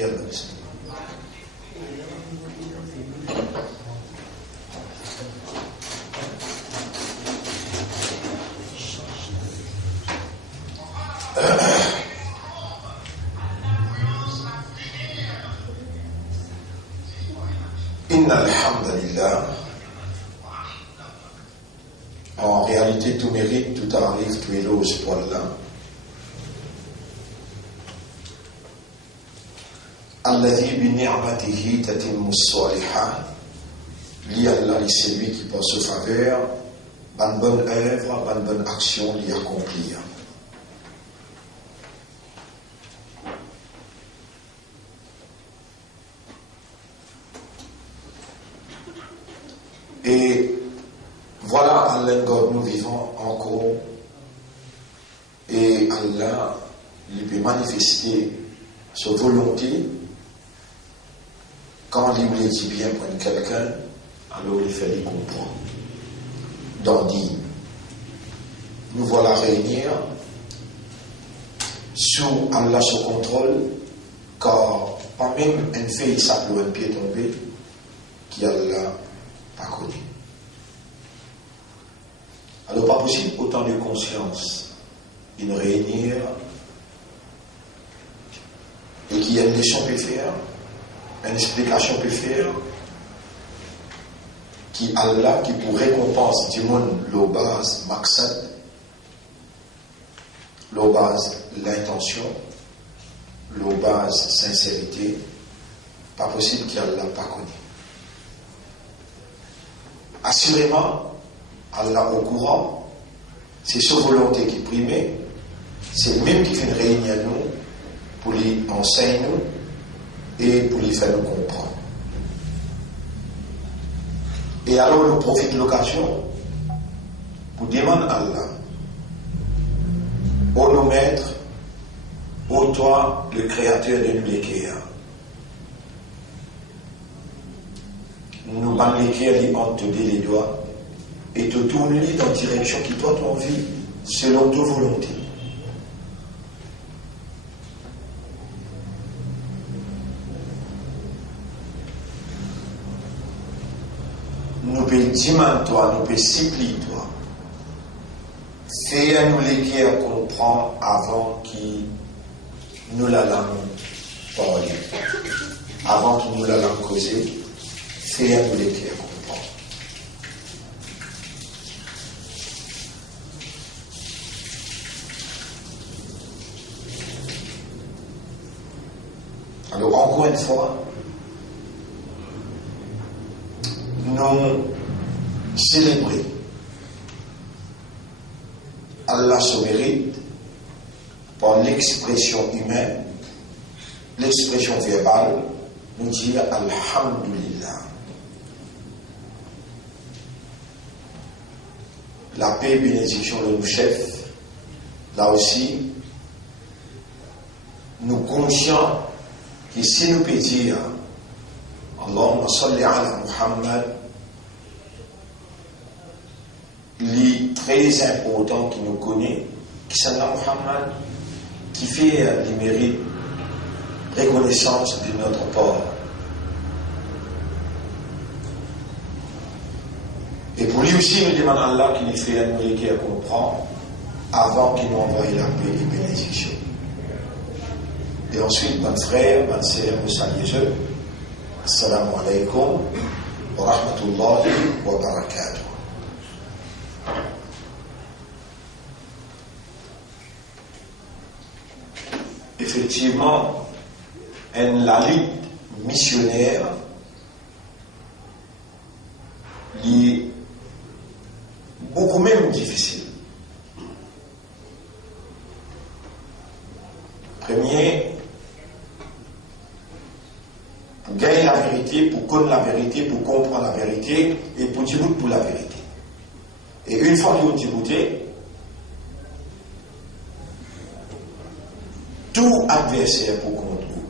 Prière de l'Esprit. Alhamdulillah. En réalité, tout mérite, tout arrive, tout est l'ose pour Allah. Alladhi bi ni'matihi tatimmu s-salihah. Li Allah, c'est lui qui par sa faveur, bonne œuvre, bonne action, l'y accomplir. Et voilà, Allah, nous vivons encore, et Allah, il peut manifester sa volonté quand il voulait dire bien pour quelqu'un, alors il fallait comprendre. Donc, dit, nous voilà réunir sous Allah sous contrôle, car pas même un fait s'appelle un pied tombé, qui Allah pas connu. Alors, pas possible autant de conscience, une réunir, et qu'il y a une leçon peut faire, une explication peut faire, qui Allah, qui pour récompense du monde, l'eau base, maqsad, l'eau base, l'intention, l'eau base, sincérité, pas possible qu'Allah pas connu. Assurément, Allah au courant, c'est sa volonté qui primait, c'est le même qui fait une réunion à nous, pour lui enseigner nous, et pour lui faire nous comprendre. Et alors, nous profite de l'occasion pour demander à Allah, ô nos maîtres, ô toi, le créateur de nous l'équerre, nous bannes l'équerre, on te dit les doigts, et te tourne dans la direction qui toi ton vie, selon ta volonté. Nous pouvons demander toi, nous pouvons supplier toi. Fais-nous l'équerre comprendre avant qu'il nous la langue parler. Avant qu'il nous la langue causer, fais-nous l'équerre comprendre. Alors, encore une fois, nous célébrer Allah se mérite par l'expression humaine, l'expression verbale, nous dire Alhamdulillah. La paix et bénédiction de nos chefs, là aussi, nous conscients que si nous pouvons dire Allahumma salli ala Muhammad, les très important qui nous connaît, qui c'est Muhammad, qui fait les mérites, reconnaissance de notre part. Et pour lui aussi, nous demandons à Allah qu'il nous fait la nourriture qu'on prend avant qu'il nous envoie la paix et la bénédiction. Et ensuite, mon frère, ma sœur, nous saluons. Assalamu alaikum wa rahmatullahi wa barakatuh. Effectivement, la lutte missionnaire est beaucoup même difficile. Premier, pour gagner la vérité, pour connaître la vérité, pour comprendre la vérité et pour dire pour la vérité. Et une fois que vous dites, tout adversaire pour contre vous.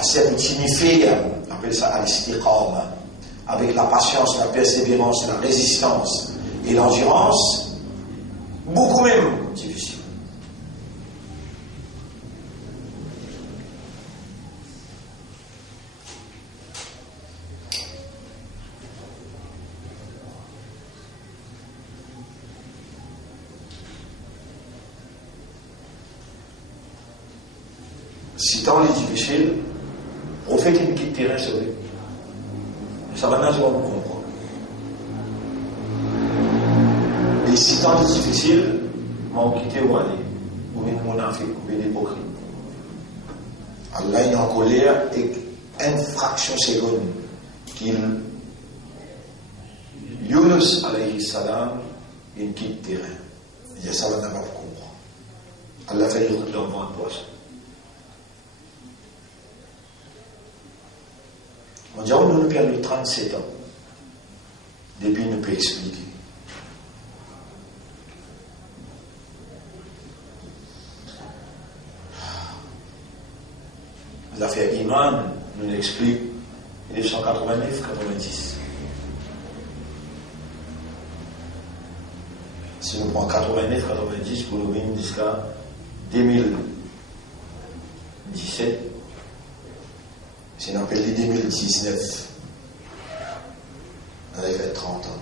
C'est pour signifier, on appelle ça al-istiqama, avec la patience, la persévérance, la résistance et l'endurance, beaucoup même difficile. Si tant est difficile, on fait une petite terrain sauvé. Ça va nager, on comprend. Et si tant est difficile, on quitte où aller. Ou une monarchie, ou une hypocrite. Allah est en colère et une fraction seconde qu'il Yunus alayhi salam il quitte terrain. Il dit ça va n'a pas comprendre. Allah fait le truc d'envoi de poisson. On dit on nous perdu 37 ans depuis nous peut expliquer. L'affaire Iman nous l'explique 1989-90. Si on prend 89-90 pour nous venir jusqu'à 2017, si on appelle les 2019, on avait fait 30 ans.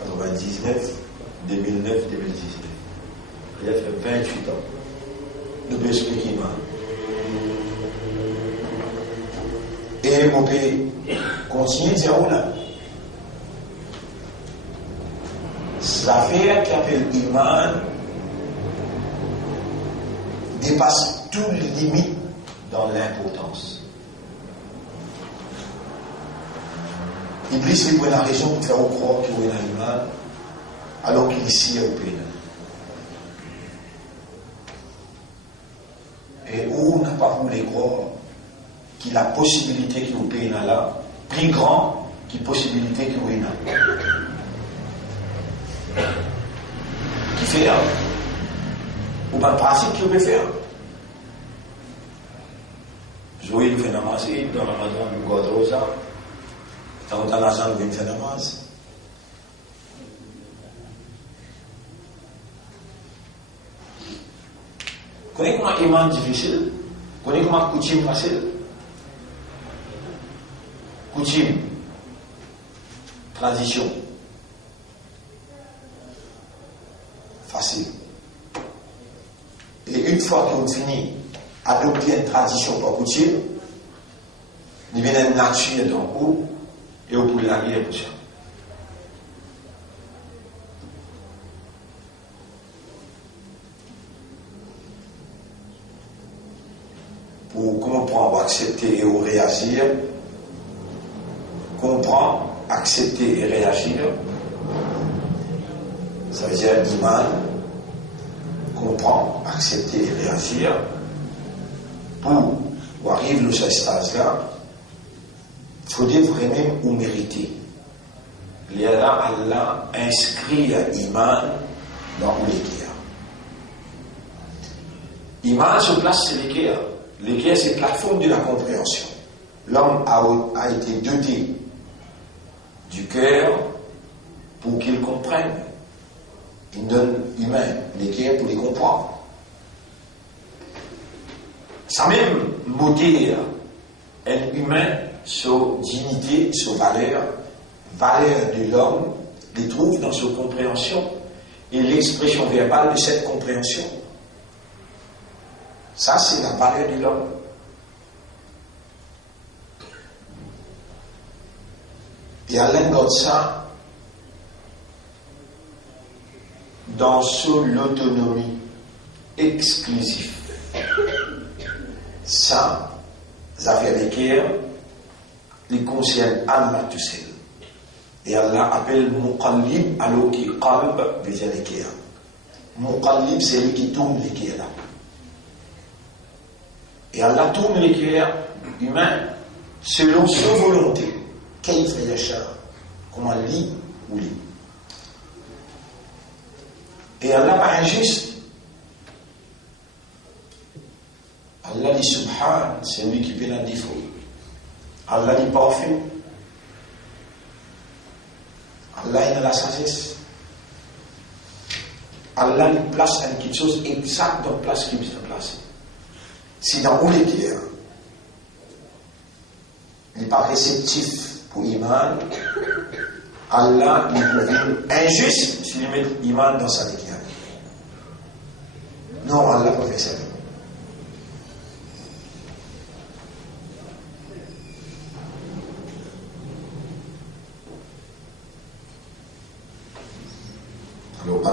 99, 2009, 2019. Il a fait 28 ans. Nous pouvons expliquer Iman. Et on peut continuer de dire, oh là, l'affaire qui appelle Iman dépasse toutes les limites dans l'importance. Iblis lui prend la raison pour faire croire qu'il est dans l'Iman, alors qu'il est ici au pays. Et où on n'a pas voulu croire qu'il a la possibilité qu'il vous paye là, plus grand que la possibilité qu'il vous paye là. Qui fait ou pas le principe qu'il peut faire. Je voyais le phénomène dans la maison du Godrosa, dans la maison du phénomène. Connaissez comment iman difficile? Connaissez comment coutume facile? Coutume, tradition, facile. Et une fois qu'on finit adopter une tradition par coutume, il vient une nature dans le coup et on peut la guerre pour ça. Pour comprendre, accepter et réagir, comprendre, accepter et réagir, ça veut dire iman, comprendre, accepter et réagir. Pour arriver à ce stade-là, il faudrait vraiment ou mériter. Il y a là, Allah inscrit iman dans l'équerre. Iman se place sur l'équerre. L'équerre, c'est la plateforme de la compréhension. L'homme a été doté du cœur pour qu'il comprenne. Il donne humain l'équerre pour les comprendre. Ça même modère un humain sur dignité, sur valeur de l'homme, les trouve dans sa compréhension et l'expression verbale de cette compréhension. Ça, c'est la valeur de l'homme. Et Allah garde ça dans l'autonomie exclusive. Ça, ça fait l'équerre, les concerne Allah tout seul. Et Allah appelle Muqallib alors qui qalb veut dire l'équerre. Muqallib, c'est lui qui tourne l'équerre là. Et Allah tourne l'équerre humain selon sa volonté. Kayfa yasha, comment lit ou lit. Et Allah pas injuste. Allah dit subhan, c'est lui qui fait la défaut. Allah dit parfait. Allah est dans la sagesse. Allah lui place quelque chose exact dans la place qu'il se place. Si dans où l'équerre, il n'est pas réceptif pour Iman, Allah il devient injuste s'il met Iman dans sa équerre. Non, Allah ne peut pas faire ça.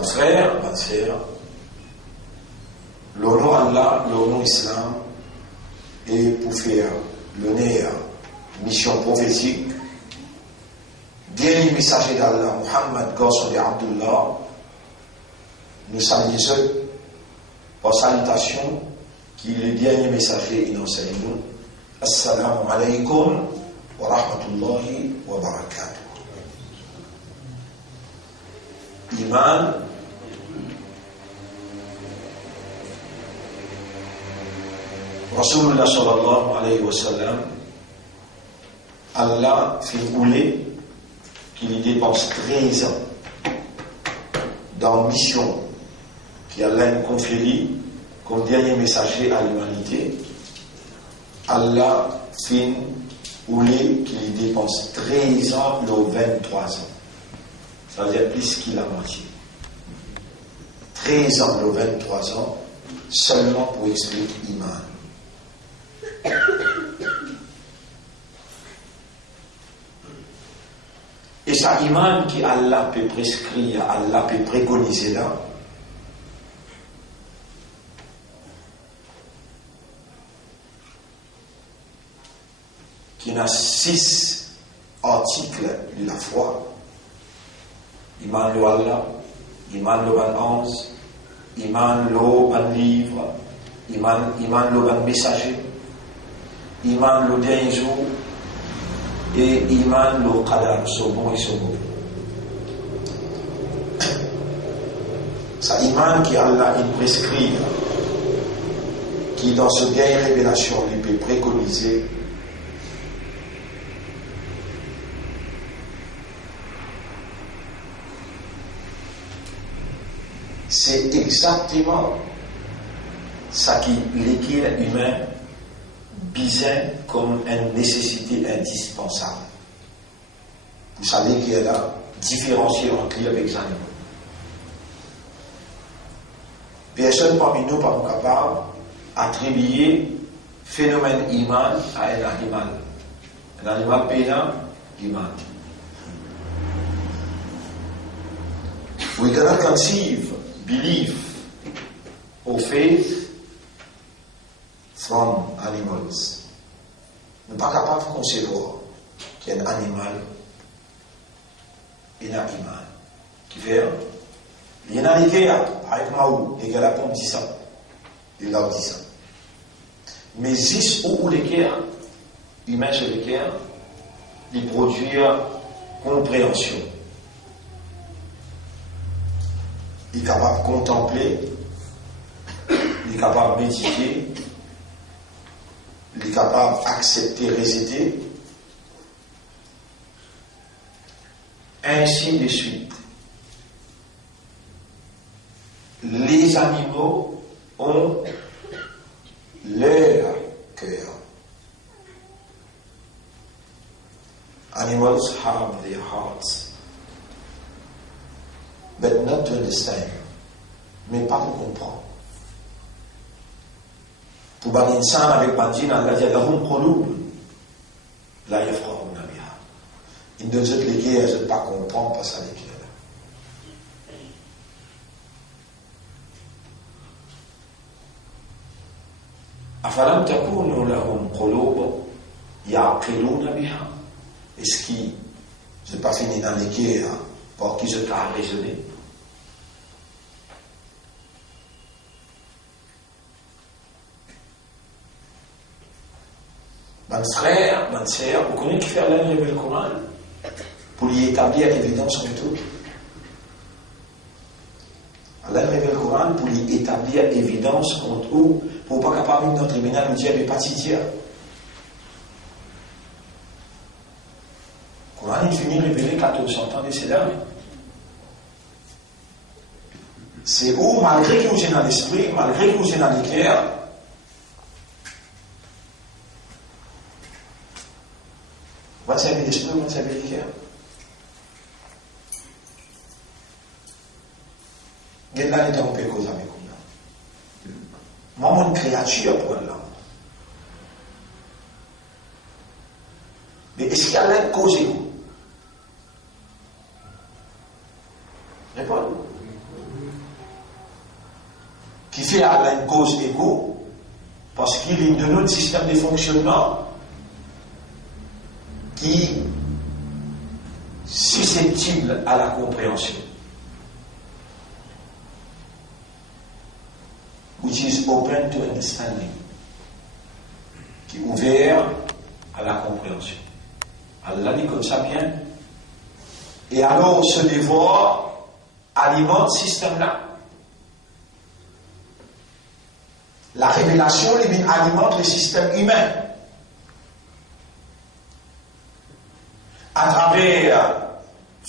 Mes frères, mes sœurs, l'honneur Allah, l'honneur Islam, et pour faire l'honneur, mission prophétique, bien le messager d'Allah, Muhammad Ghassan Abdullah, nous saluons par salutation qui est le dernier messager et enseigne nous. Assalamu alaikum wa rahmatullahi wa barakatuh. Iman, Rasulullah sallallahu alayhi wa sallam, Allah fait rouler qu'il dépense 13 ans dans mission qui Allah confie comme dernier messager à l'humanité. Allah fait rouler qu'il dépense 13 ans le 23 ans. Ça veut dire plus qu'il a moitié. 13 ans le 23 ans seulement pour expliquer Iman. Et ça, Iman qui Allah peut prescrire, Allah peut préconiser là, qui a 6 articles de la foi. Iman le Allah, Iman le ban ange, Iman le ban livre, Iman le ban messager, Iman le dernier jour, et Iman le qadar, ce bon et ce mauvais. Ça, Iman qui Allah il prescrit, qui dans ce dernier révélation lui peut préconiser, c'est exactement ça qui l'équilibre humain besoin comme une nécessité indispensable. Vous savez qu'il y a la différencier entre lui avec les animaux. Personne parmi nous n'est pas capable d'attribuer phénomène iman à un animal. Un animal payant, iman. We cannot conceive belief or faith from animals. Nous ne sommes pas capables de concevoir qu'il y a un animal et un animal. Qui fait, il y a un guerre avec Maou, et qu'elle a comme 10 ans. Il a 10 ans. Mais 10 ou les guerres, humains sur les guerres, ils produisent compréhension. Il est capable de contempler, il est capable de méditer, il est capable d'accepter, résider, ainsi de suite. Les animaux ont leur cœur. Animals have their hearts. But not to understand. Mais pas pour comprendre. Pour un insan avec Bandine, Allah dit lahum qulub la yafqahuna biha. Ils ne se léguer, je ne pas comprendre pas ça les guerres. Afalam takunu lahum qulub yaqiluna biha. Est-ce qui je pas fini dans les guerres pour qui je t'ai raisonné? Mon frère, ma sœur, vous connaissez qui fait Allah révéler le Coran pour y établir l'évidence comme tout. Allah révèle le Coran pour y établir l'évidence contre tout, pour pas capable de notre tribunal nous dire mais pas titia. Le Coran il finit révéler 1400 ans de cela. C'est où, malgré que vous êtes dans l'esprit, malgré que vous êtes dans l'équerre, vous savez l'esprit, vous savez l'équerre. Vous là, il est un peu cause avec vous. Moi, mon créature pour Allah. Mais est-ce qu'il y a l'aide causée? Répondez. qui fait à une cause écho, parce qu'il est de notre système de fonctionnement qui est susceptible à la compréhension. Which is open to understanding. Qui est ouvert à la compréhension. Allah dit comme ça bien. Et alors on se dévore, alimente ce système-là. La révélation alimente le système humain. À travers le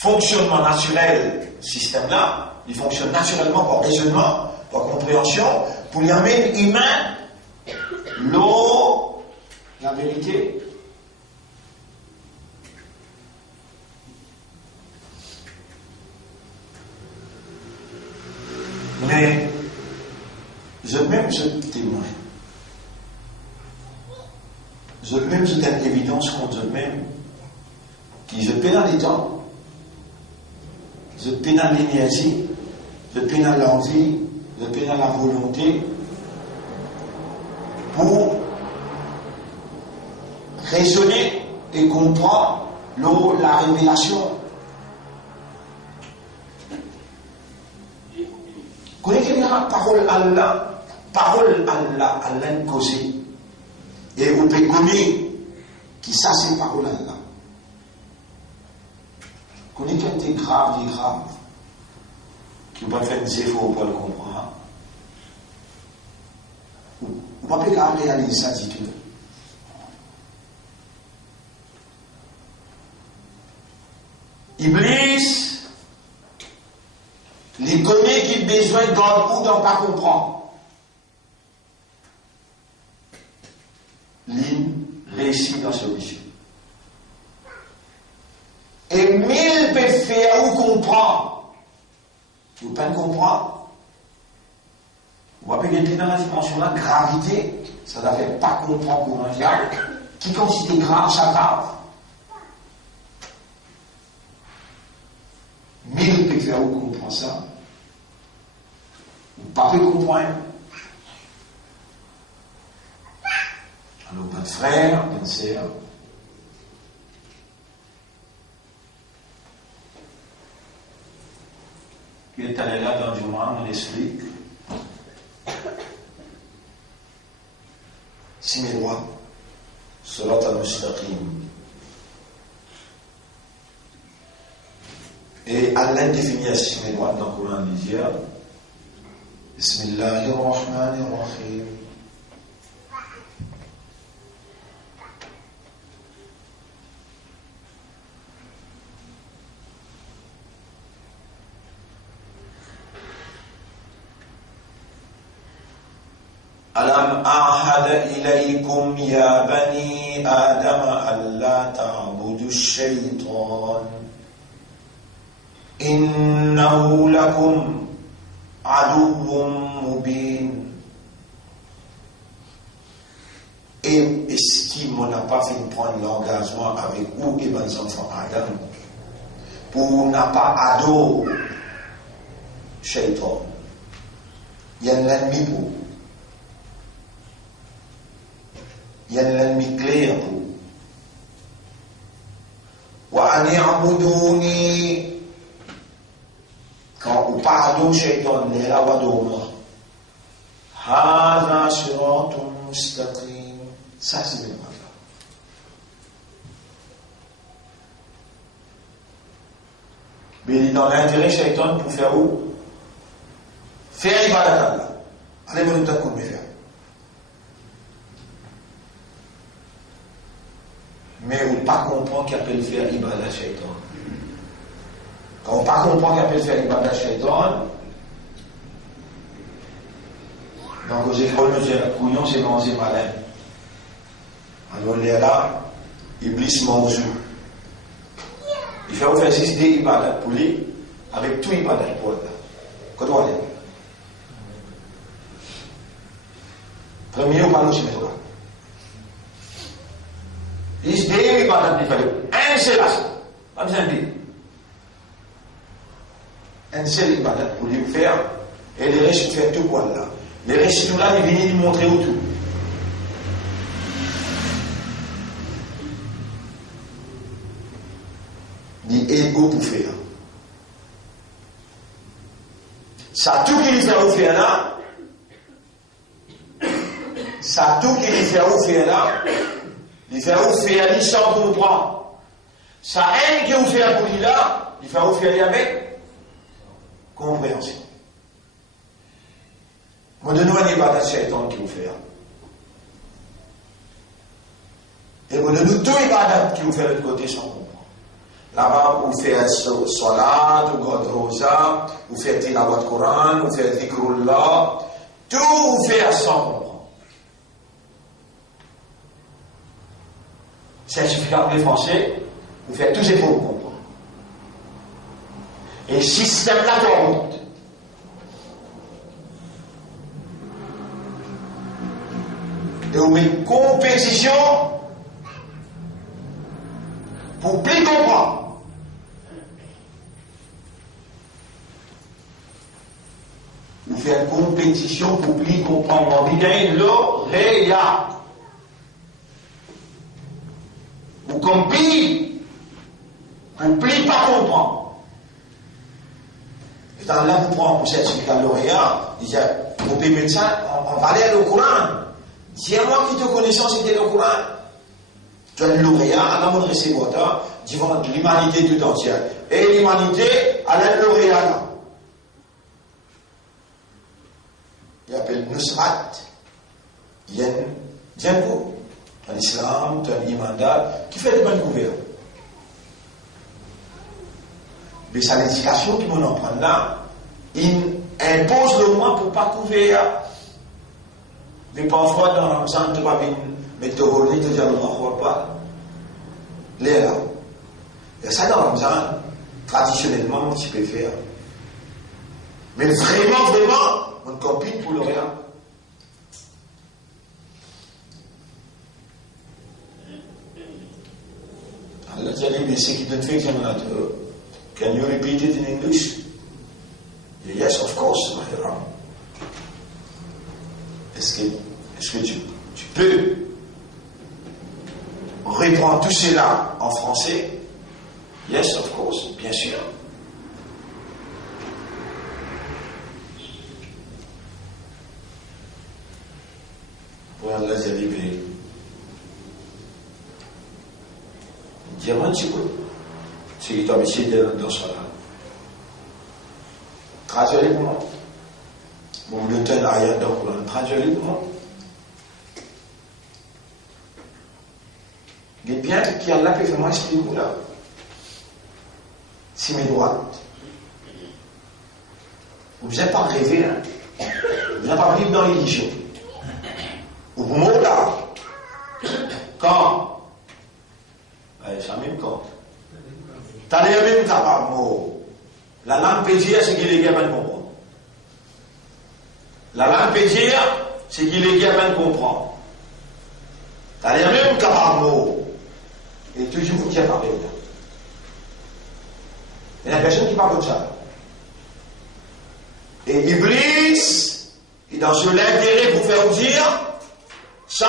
fonctionnement naturel du système-là, il fonctionne naturellement par raisonnement, par compréhension, pour y amener humain l'eau, la vérité. Mais même je témoin. Même je donne évidence contre même qui je paie dans les temps, je paie dans l'énergie, je paie dans l'envie, je paie dans la volonté pour raisonner et comprendre la révélation. Connaissez la parole Allah, Allah causé. Et vous pouvez connaître qui ça c'est parole Allah. Connaissez qu'elle était grave, qui ne peut pas faire des efforts pour le comprendre. Vous ne pouvez pas réaliser ça du tout. Iblis, il connaît qu'il a besoin d'en ou d'en pas comprendre. Il réussit dans sa mission. Et mille peuvent faire ou comprendre. Vous ne pouvez pas comprendre. Vous voyez que dans la dimension de la gravité, ça ne fait pas comprendre pour un diable. Qui considère grave, ça grave. Mille peuvent faire ou comprendre ça. Vous ne pouvez pas comprendre. Alors, bonne frère, bonne sœur, qui est allé là dans du monde, on explique. Si mes lois, Surat al-Mustaqim. Et Allah définit à si mes lois dans le Coran d'Israël. Bismillahirrahmanirrahim. ألم أعهد إليكم يا بني آدم ألا تعبدوا الشيطان إنه لكم عدو مبين. Et est-ce qu'on n'a pas fait prendre l'engagement avec vous et mes enfants Adam pour n'a pas adorer Shaitan? Il y a un ennemi pour vous. Il y a l'ennemi clair pour vous. Wa ani'buduni. Quand vous pardonnez Shaitan, il est là où dormir. Hadha siratun mustaqim. Ça c'est le mal. Mais dans l'intérêt Shaitan pour faire où? Faire ibadat Allah. Allez vous nous comment faire. Mais on ne peut pas comprendre qu'il appelle faire ibadat shaitan. Quand on ne peut pas comprendre qu'il appelle faire ibadat shaitan, donc aux écoles, nous disons, couillon, c'est manger malin. Alors, il est là, Iblis mange. Il fait faire 6 des ibadat pour lui, avec tout ibadat pour lui. Quand on est. Premier, on parle aussi de toi. Is dewi ibadat di balik. En seul pas besoin de un seul ibadat pour lui faire et le reste faire tout pour Allah. Les récits tout là, ils viennent nous montrer où tout. Dit ego pour faire. Ça tout qu'il fait au faire là, ça tout qu'il fait au faire là, il fait au faire sans comprendre. Ça aime qu'il fait pour lui là, il fait au faire avec compréhension. Moi de nous on n'est pas dans Shaitan qui vous fait. Et moi de nous tous les badats qui vous fait de l'autre côté sans comprendre. Là-bas, vous faites salat, vous faites rosa, vous faites tilawat Coran, vous faites dhikrullah, tout vous faites sans comprendre. Certificat pour les Français, vous faites tout ce pour comprendre. Et le système là tourne. Et vous mettez compétition pour plus comprendre. Vous faites une compétition pour plus comprendre. Vous gagnez l'oreilla. Vous comptez pour plus pas comprendre. Et dans là, vous prenez pour certificat de l'oreilla, il dit, vous pouvez mettre ça en valeur le Coran. Dis-moi qui te connaissance c'était le Coran. Tu as l'oreilla, à la mode recevoir, devant l'humanité tout entière. Et l'humanité, à la l'oreilla. Il appelle Nusrat, Yen, Django, en islam, en imandal, qui fait des bonnes couverts. Mais c'est l'éducation qui m'en prend là, il impose le moins pour ne pas couvrir. Mais parfois, dans la Ramzan, tu vas venir mettre le rôle, tu dis à l'Allah pas. Là. Et ça, dans la Ramzan, traditionnellement, tu peux faire. Mais vraiment, on copine pour le rien. Allah Jalla bi say don't think I'm not. Can you repeat it in English? Yes, of course, Mahram. Est-ce que tu peux répondre tout cela en français? Yes, of course, bien sûr. Pour Allah Jalla bi diamant c'est qu'il t'a mis dans cela. Traduisez pour moi. Bon, le temps ayat dans le Coran. Traduisez pour moi. Il est bien qu'il y a là qui fait moi expliquer là. C'est mes droits. Vous n'avez pas rêvé, hein. Vous n'avez pas vivre dans la religion. Au bout de là. Quand ça même compte. T'as les mêmes capables. La langue peut dire ce qu'il est capable de comprendre. La langue peut dire ce qu'il est capable de comprendre. T'as les mêmes capables. Et toujours vous dire parler. Il y a personne qui parle de ça. Et Iblis, il est dans ce l'intérêt pour faire dire sans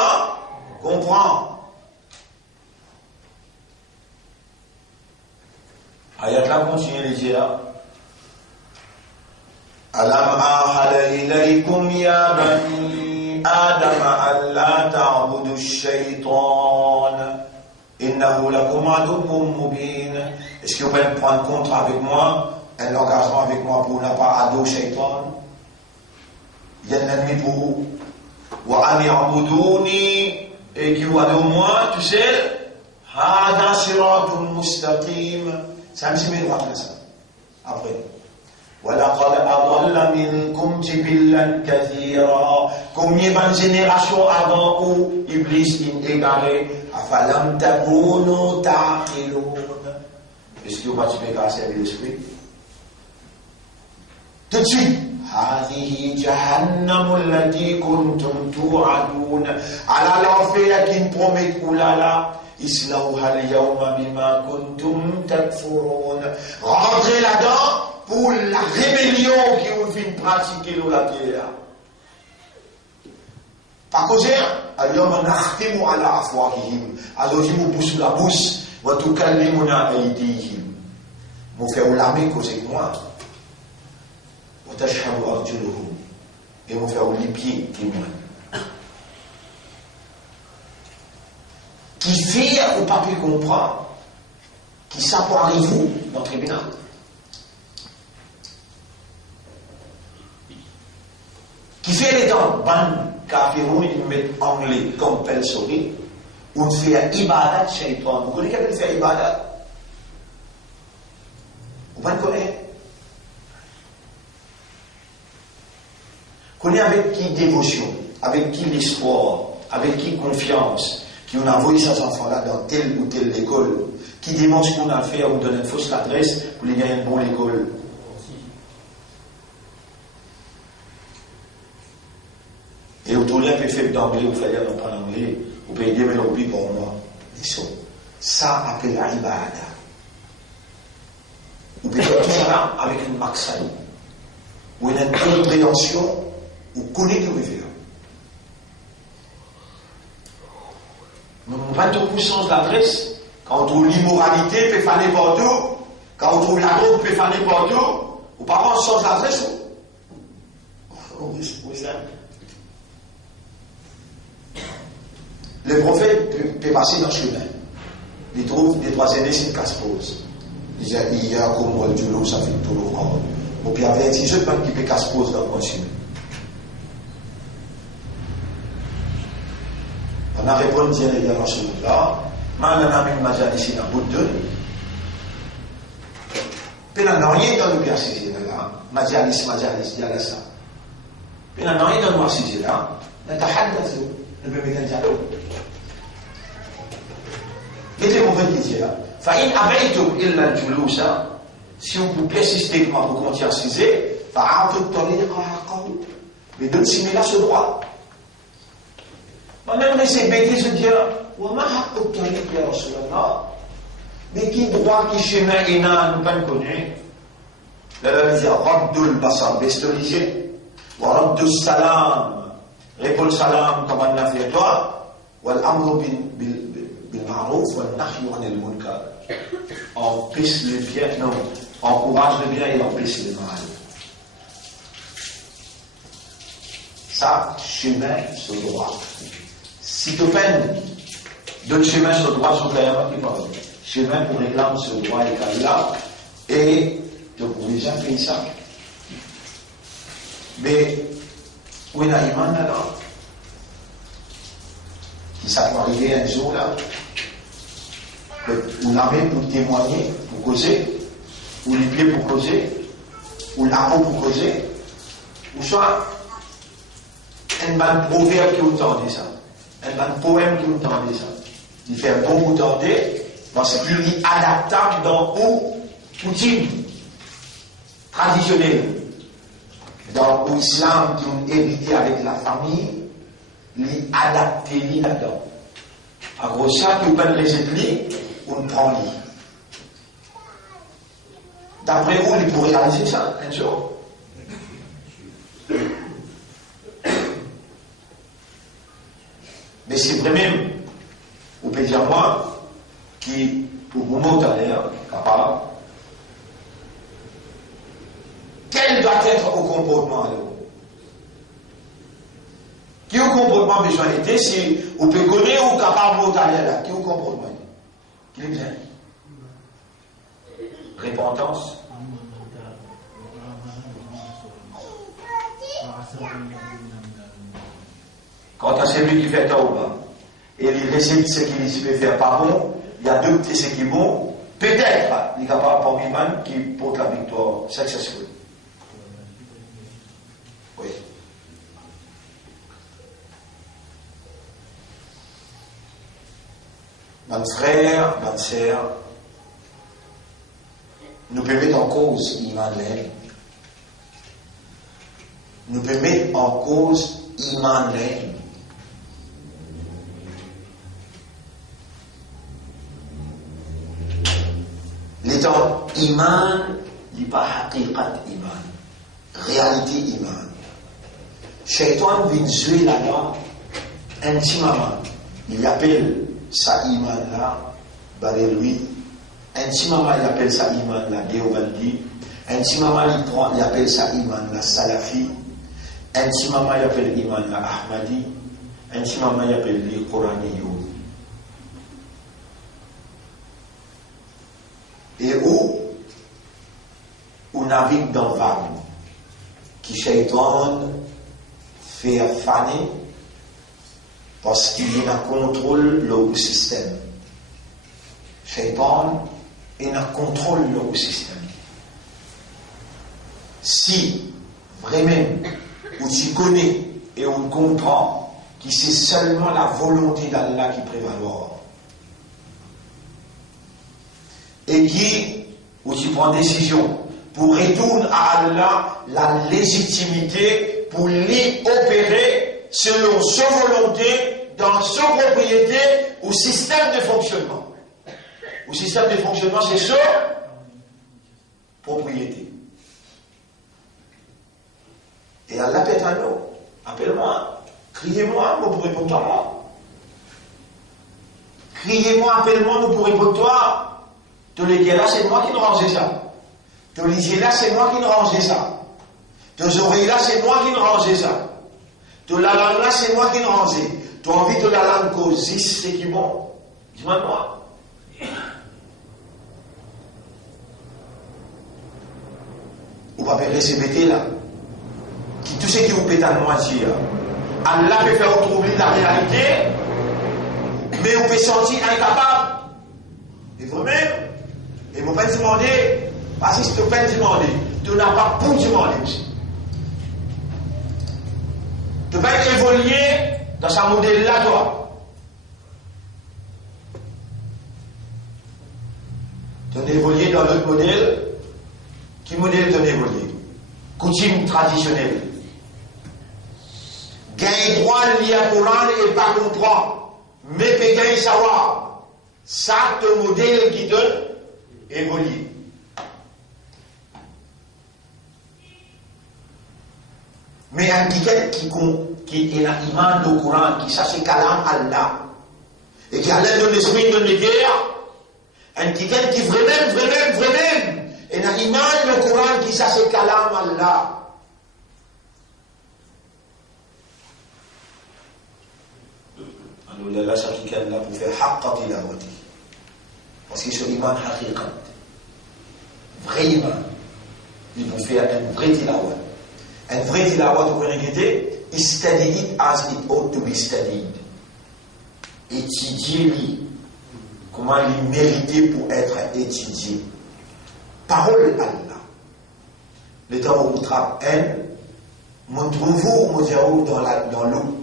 comprendre. Ayat là continue les dire. Alam ahada ilaykum ya bani Adam alla ta'budu ash-shaytan innahu lakum aduwwun mubin. Est-ce que vous pouvez prendre compte avec moi, un engagement avec moi pour ne pas adorer shaytan? Il y a un ennemi pour vous. Wa an ya'buduni, et qui vous adore moi, tu sais, hada siratun mustaqim. Ça me semble droit comme ça. Après. وَلَقَدْ أَضَلَّ مِنْكُمْ جِبِلًّا كَثِيرًا. Combien de générations avant où Iblis est égaré? أَفَلَمْ تَكُونُوا تَعْقِلُونَ. Est-ce que vous participez grâce à l'esprit? Tout de suite. هَذِهِ جَهَنَّمُ الَّتِي كُنْتُمْ تُوعَدُونَ. Allah l'enfer qui nous promet, oulala. Islauha al-yawma bima kuntum takfurun. Rentrez là-dedans pour la rébellion qui vous fait pratiquer dans la terre. cause, al-yawma nakhtimu ala afwahihim. Alors, je me bouche la bouche, wa tukallimuna aydihim. Mon frère, ou l'armée cause avec moi. Wa tashhadu arjuluhum. Et mon frère, ou les pieds témoignent. Qui fait ou pas pu comprendre, qui s'apparez-vous dans le tribunal. Qui fait les dents, ban, kafirou, ils mettent anglais comme pelle souris, ou fait ibadat shaitan. Vous connaissez qu'elle fait ibadat? Vous ne connaissez? Connaissez avec qui dévotion, avec qui l'espoir, avec qui confiance, qui on a envoyé ces enfants-là dans telle ou telle école, qui démontre qu'on a fait ou donne une fausse adresse pour les gagner une bonne école. Et autour de peut faire d'anglais, vous faites non pas d'anglais, vous pouvez développer pour moi. Ça appelle la ibada. Vous pouvez faire tout ça avec une maksai, ou une compréhension, ou connaître le faire. Nous avons 22% d'adresse. Quand on trouve l'immoralité, peut faire n'importe où. Quand on trouve la drogue, peut faire n'importe où. Ou par contre, sans l'adresse. Oui, ça. Le prophète peut passer dans le chemin. Il trouve des trois aînés, c'est une casse-pose. Il dit, il y a comme du lot, ça fait tout le corps. Ou puis il y avait un petit jeu qui peut casse-pose dans le chemin. On a répondu à la Rasulullah, Malana min majalisi na Bouddha. Pena rien dans le verset là, majalis, jalasa. Pena rien dans le verset là, نتحدث بمثل جلو. مثل مفكر فإن أبيتم إلا الجلوس si on vous plaît systématiquement pour continuer à ciser, فأعطوا الطريق حقه. Mais donne similaire ce droit. Moi-même, laissez bêter se dire, mais qui droit, qui chemin, et n'a pas connu. Là, il dit, Rabdul Basar, bestoliser, ou Rabdul Salam, répond salam, comme on a fait toi, ou Al-Amru bil Ma'rouf, ou Al-Nahyu anil Munkar. Empêche le bien, non, encourage le bien et empêche le mal. Ça, chemin, ce droit. Si tu peines, donne chemin sur le droit sur l'air qui parle. Chemin pour réclamer ce droit et là, et donc les gens font ça. Mais où est l'Iman là? Qui ça peut arriver un jour là, où l'armée pour témoigner, pour causer, ou les pieds pour causer, ou la peau pour causer, ou soit un ban proverbe qui vous tendez ça. Un poème qui nous tendait ça. Il fait un bon bout tendé, c'est plus adaptable dans Poutine traditionnel. Dans l'islam qui ont hérité avec la famille, l'y adapter là-dedans. À gros ça, qui prennent les éplis, on prend l'y. D'après vous, il pourrait réaliser ça un jour. Mais c'est vrai même, vous pouvez dire moi, qui, pour mon mot à l'air, capable, quel doit être au comportement alors? Qui au comportement besoin d'être, si vous pouvez connaître ou capable mot à l'air là, qui au comportement? Qui est bien? Repentance. Quant à celui qui fait tauba et il récite ce qu'il peut faire pas bon, il y a deux petits qui vont, peut-être il est capable pour lui-même qui porte la victoire successful. Oui. Mon frère, ma sœur, nous pouvons mettre en cause l'iman l'aile. Nous pouvons mettre en cause l'iman l'aile. L'étant iman, il n'y a pas haqiqat iman, réalité iman. Shaitan vient jouer là-bas intimement, il appelle sa iman là, Barelui, intimement, il appelle sa iman là, Deobaldi, intimement, il appelle sa iman là, Salafi, intimement, il appelle iman là, Ahmadi, intimement, il appelle les Coraniyo. Et où on navigue dans le vague, qui Shaitan fait faner parce qu'il y a un contrôle le système. Shaitan il a un contrôle le système. Si vraiment où tu connais et on comprend que c'est seulement la volonté d'Allah qui prévaloir, et qui, où tu prends décision pour retourner à Allah la légitimité pour l'y opérer selon sa volonté, dans sa propriété ou système de fonctionnement. Au système de fonctionnement, c'est sa propriété. Et Allah pète à nous. Appelle-moi, criez-moi, vous pourrez répondre à moi. Criez-moi, appelle-moi, vous pourrez répondre à toi. Tous les gars là, c'est moi qui ne rangeais ça. Tous les yeux là, c'est moi qui ne rangeais ça. Tous oreilles là, c'est moi qui ne rangeais ça. Tous la langue là, c'est moi qui ne rangeais. Tu as envie de la langue causer, c'est qui bon? Dis-moi moi. Ou pas recevoir là. Qui tout ce qui vous pète à moitié. Allah peut faire oublier la réalité, mais on peut sentir incapable. Et vous-même, et vous ne pouvez pas demander, parce que si tu ne peux pas demander, tu n'as pas pour demander aussi. Tu vas évoluer dans ce modèle-là, toi. Tu vas évoluer dans l'autre modèle. Qui modèle tu vas évoluer? Coutume traditionnelle. Gagne droit lié à Coran et pas comprendre. Mais peut gagner savoir. Ça, c'est le modèle qui donne évoluer. Mais un qui est l'iman du Coran, qui ça c'est Kalam Allah, et qui a l'air de l'esprit de la guerre, un qui vraiment, et l'iman du Coran, qui ça c'est Kalam Allah. Alors là, ça qui est là pour faire haqqa tilawati. Parce que ce iman haqiqat, vrai iman, il faut faire un vrai tilawat. Un vrai tilawat, vous pouvez regarder, he studied it as it ought to be studied. Étudier-lui, comment il méritait pour être étudié. Parole Allah. Le temps où vous travaillez, montrez-vous dans l'eau.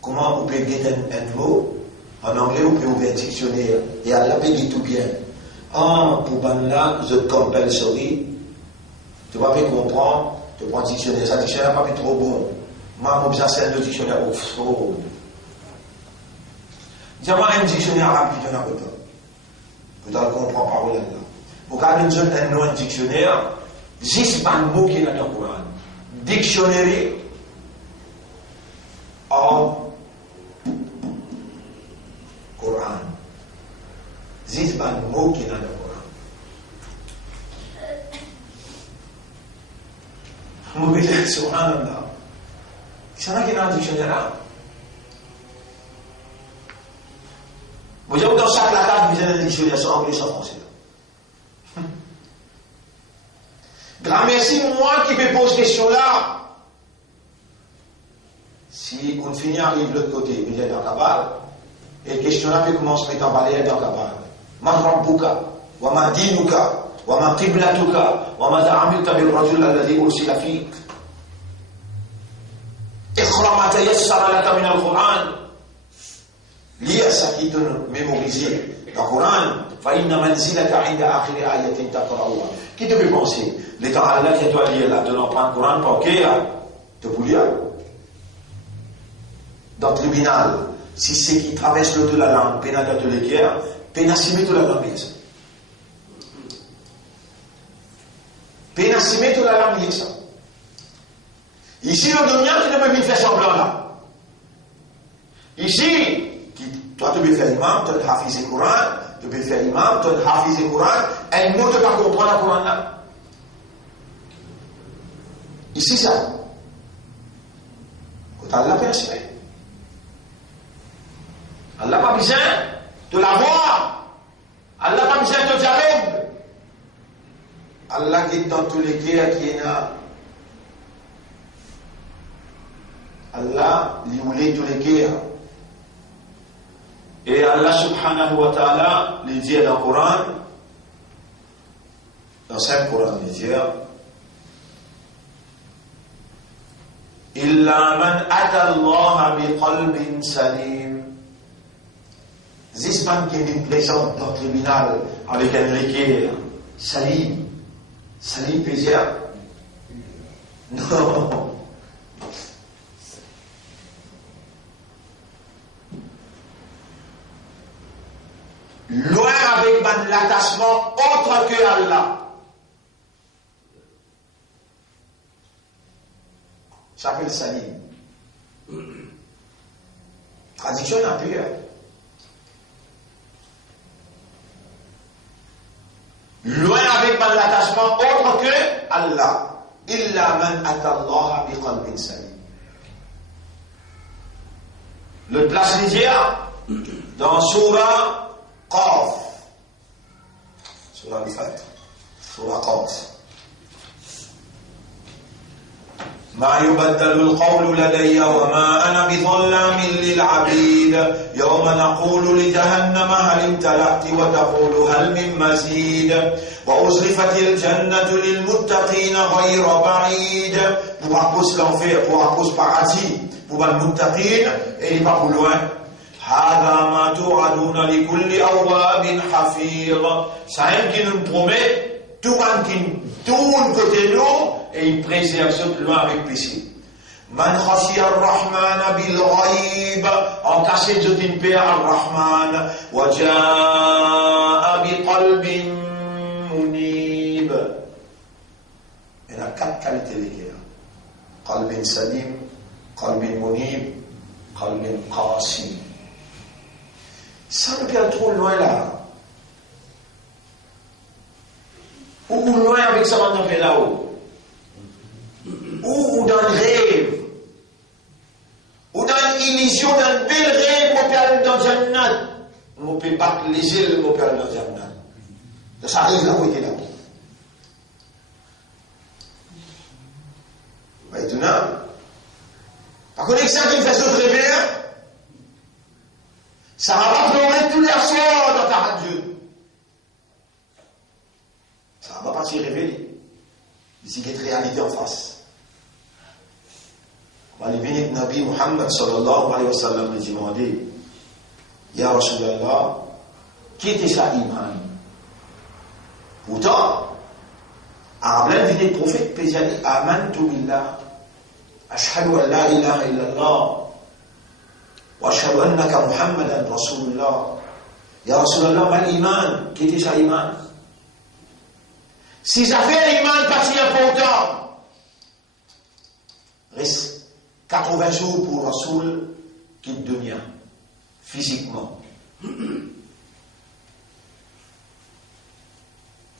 Comment vous pouvez dire un mot? En anglais, vous pouvez ouvrir un dictionnaire. Et Allah peut dire tout bien. Pour Banla, the compulsory, tu vas bien comprendre. Tu prends un dictionnaire, ça dictionnaire n'est pas trop bon. Moi, je c'est le dictionnaire Oxford. Dis-moi un dictionnaire arabe qui donne un peu de temps. Vous devez comprendre par où là. Vous regardez un nom, un dictionnaire, juste pas le mot qui est dans le Coran. Dictionnaire of Coran. Juste pas le mot qui est dans le Coran. Vous dites, subhanallah. Il y en a qui sont dans le dictionnaire. Vous dites, dans chaque lacage, vous avez un dictionnaire, soit anglais, soit français. Grand merci, moi qui me pose question là. Si on finit arrive de l'autre côté, vous êtes dans la balle, et la question là peut commencer à parler dans la balle. Ma rabbuka, wa ma dinuka. وما قبلتك وماذا عملت بالرجل الذي أرسل فيك اقرأ ما تيسر لك من القرآن لي سكيت mémoriser le Coran فإن منزلك عند آخر آية تقرأها. Qui te peut penser les temps Allah qui doit lire là, tu n'en prends le Coran pas ok te bouillir dans le tribunal si c'est qui traverse l'eau de la langue pénal de l'équerre pénassimer de la langue. Pénassimer toute la langue, ça. Ici, le dominant qui ne peut pas faire semblant là. Ici, toi tu peux faire imam, tu as hafiz le Coran, tu peux faire imam, tu as hafiz le Coran, et le mot tu vas comprendre le Coran là. Ici ça. Quand Allah perçoit. Allah n'a pas besoin de la voir. Allah n'a pas besoin de dialogue. Allah guide dans tous les guerres qui est là. Allah lui voulait tous les guerres. Et Allah subhanahu wa ta'ala lui dit dans le Coran, dans le Coran, il dit Illa man ata Allah bi qalbin salim. This man qui est présent dans le tribunal avec un requérant, salim. Salim peut dire non. Loin avec l'attachement autre que Allah. Ça s'appelle salim. Traduction impure. Loin avec l'attachement autre que Allah. Illa man atallaha bi qalbin salim. Le place Niger dans Surah Qaf. Surah Al-Fat. Surah Qaf. ما يبدل القول لدي وما أنا بظلام للعبيد يوم نقول لجهنم هل امتلأت وتقول هل من مزيد وأزلفت الجنة للمتقين غير بعيد pour à cause l'enfer, pour à cause paradis, pour les muttaqin, et il n'est pas plus loin. هذا ما توعدون لكل أواب حفيظ. Ça qui nous promet tout le monde qui tourne côté nous et il préserve ce loin avec péché. Man khashiya ar-Rahman bil ghaib, en caché de une paix ar-Rahman, wa jaa bi qalbin munib. Il y a 4 qualités de guerre. Qalbin salim, qalbin munib, qalbin qasim. Ça nous perd trop loin là. Ou loin avec ça qu'on fait là-haut. Ou dans le rêve. Ou dans l'illusion d'un bel rêve, on peut aller dans le Jannat. On peut battre les îles, on peut aller dans le Jannat. Ça arrive là où il est là. Maintenant, par connexion qui me fait ce rêver, ça va pas pleurer tous les soirs dans ta radio. Ça ne va pas s'y révéler. Ici, il y a une réalité en face. On va aller venir avec Nabi Muhammad sallallahu alayhi wa sallam lui demander Ya Rasulallah, qui était ça iman? Pourtant, à plein de prophètes, il a dit Amantu billah, ashhadu an la ilaha illallah, wa ashhadu annaka Muhammadan Rasulullah. Ya Rasulallah, mal iman, qui était ça iman? Si ça fait un iman pas si important, reste 80 jours pour Rasoul quitte dunya, physiquement.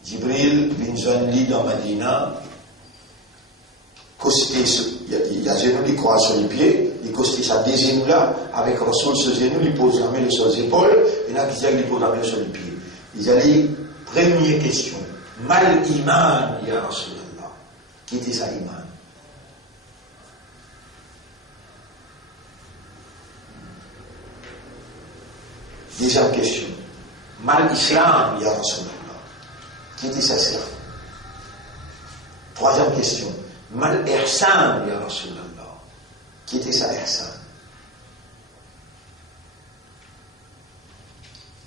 Jibril bin Zanli dans Madina, il y a genou qui croise sur les pieds, il costé sa des genoux là, avec Rasoul ce genou, il pose la main sur les épaules, et là il pose la main sur les pieds. Il a dit, première question. Mal iman, ya Rasulallah. Qui était ça iman? Deuxième question. Mal islam, ya Rasulallah. Qui était ça islam? Troisième question. Mal ihsan, ya Rasulallah. Qui était ça ihsan?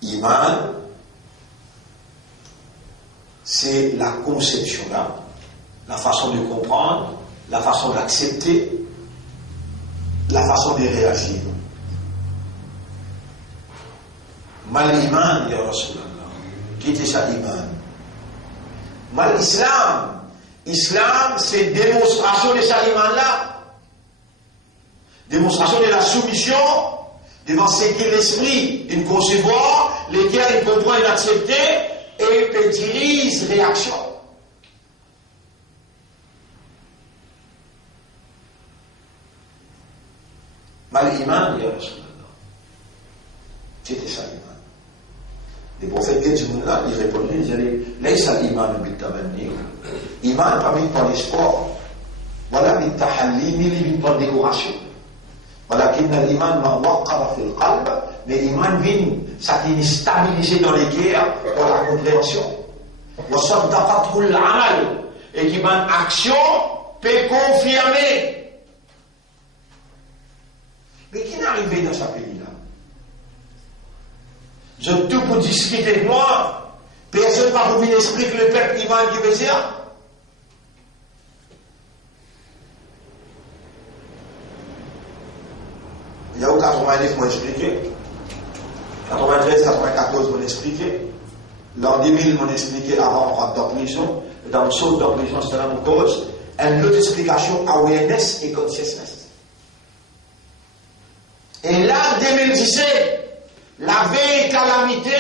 Iman, c'est la conception là, la façon de comprendre, la façon d'accepter, la façon de réagir. Mal iman, ya Rasulallah. Qui était ça iman? Mal islam. Islam, c'est démonstration de ça iman là. Démonstration de la soumission devant ce qu'est l'esprit, il concevoir, lesquels il comprend et accepter, et il dirige réaction. Mal iman, ya Rasulallah. C'était ça l'iman. Les prophètes qui disent là, ils répondaient, ils disaient, laisse l'iman bitamanni. Iman pas mis par l'espoir. Voilà bitahalli, ni mis par décoration. ولكن الإيمان ما وقر في القلب, mais l'iman vient, ça qui est stabilisé dans les guerres pour la compréhension. وصدقته العمل, et qui mène action peut confirmer. Mais qui n'est arrivé dans ce pays-là? Je tout pour discuter avec moi, personne n'a voulu expliquer le peuple iman qui veut dire. Il y a eu 89 m'ont expliqué, 93, 94 m'ont expliqué, l'an 2000 m'ont expliqué avant on rentre en prison, dans le saut de prison c'est la même cause, une autre explication awareness et consciousness. Et là, 2017, la veille calamité,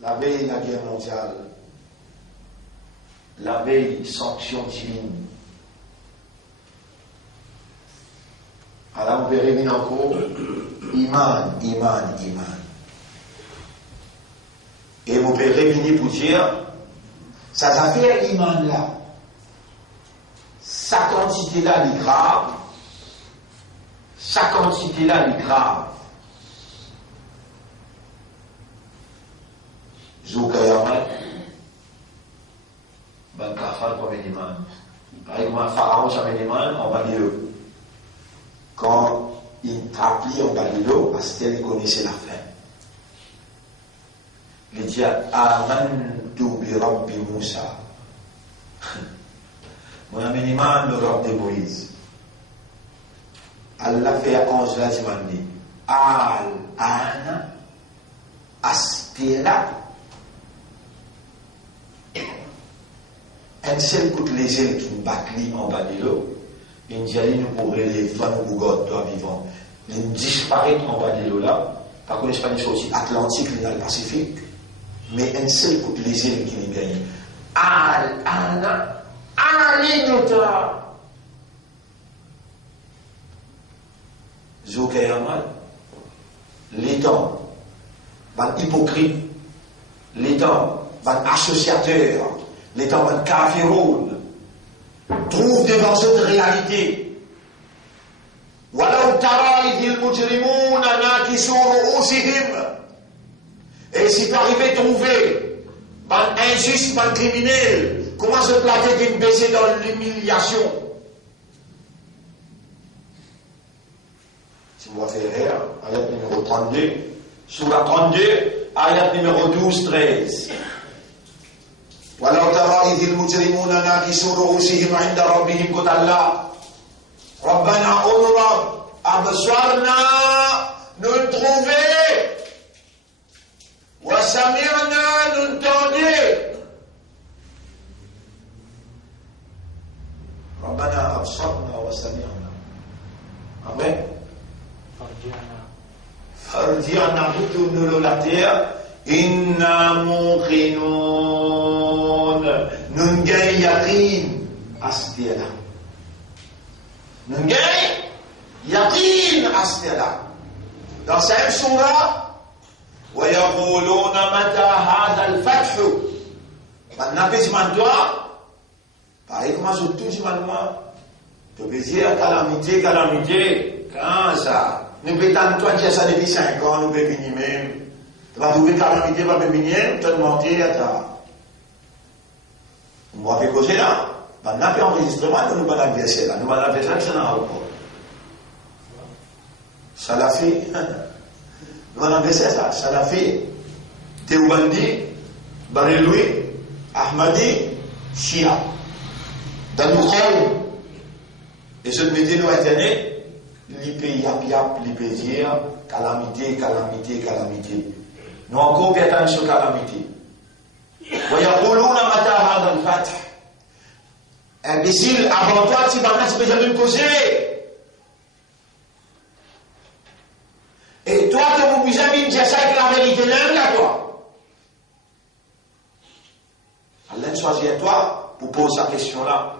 la veille la guerre mondiale, la veille sanction divine. Alors on peut revenir encore, iman. Et vous pouvez revenir pour dire, ça affaire iman là, sa quantité là est grave, sa quantité là est grave. Zoukayamat, ben kafal pour les iman. Par exemple, Pharaon, ça met les mains, on va dire. Quand il traplit en Balilo, parce qu'il connaissait la fin. Il dit Amantu bi Rabbi Moussa. Mon ami le Rab de Moïse. Allah fait 11 là, il m'a dit Al-Ana Astira. Un seul coup de les ailes qui me battent en Balilo. Il dit, nous pourrions les femmes ou God, toi vivant. Ils disparaissent en bas de l'eau là. Par contre, l'Espagne est aussi Atlantique, dans le Pacifique. Mais un seul coup de les îles qui les gagne. Al-Ana, Al-Inota. Zoukayamal. Les temps, van hypocrite. Les temps, van associateur. Les temps, van kafiroun. Trouve devant cette réalité. Et si tu arrives à trouver un injuste, un criminel, comment se placer d'une baisser dans l'humiliation? Si vous voulez faire, ayat numéro 32, Surah 32, ayat numéro 12-13. ولو ترى إذ المجرمون ناكسوا رؤوسهم عند ربهم قل الله ربنا انظر أبصرنا نتروver وسمعنا ننتظر ربنا أبصرنا وسمعنا Amen. فرجعنا بطن la terre Inna muqinun. Nun gay yaqin asdiyala. Nun gay yaqin asdiyala. Dans cette surah, wa yaquluna mata hadha al-fath. Maintenant, toi, pareil comment je touche maintenant. Tu peux dire calamité. Quand ça? Nous pétons toi dire ça depuis 5 ans, nous pétons même. Tu vas trouver calamité, pas bénir, tu vas te mentir, on va faire causer là. Maintenant, puis enregistrement, nous allons l'adverser là. Nous allons l'adverser là, c'est dans le rapport. Salafi, nous allons l'adverser ça. Salafi, Théoubandi, Bareloui, Ahmadi, Shia. Dans nos rôles, et je me dis, nous, Internet, l'IP, yap, l'IP, dire, calamité. Nous encore qui attendons sur calamité. Imbécile, avant toi, tu vas jamais me causer. c'est ça que la vérité l'aime à toi. Allah choisit toi pour poser sa question là.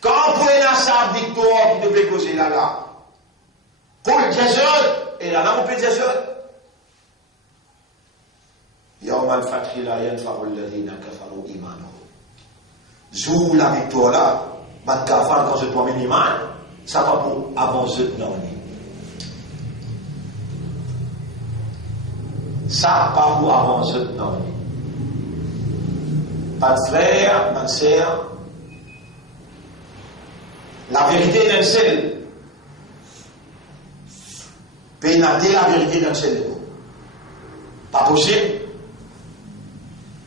Quand vous pouvez la savoir victoire qui devait causer là. Pour le Jésus, et là on peut Jésus. يوم الفتح لا ينفع الذين كفروا إيمانهم. Zou la victoire là, bat kafar quand je dois mon iman, ça va pour avancer dans le ça va pour avancer dans le pas de frère, pas de sœur. La vérité d'un seul. Pénater la vérité d'un seul. Pas possible.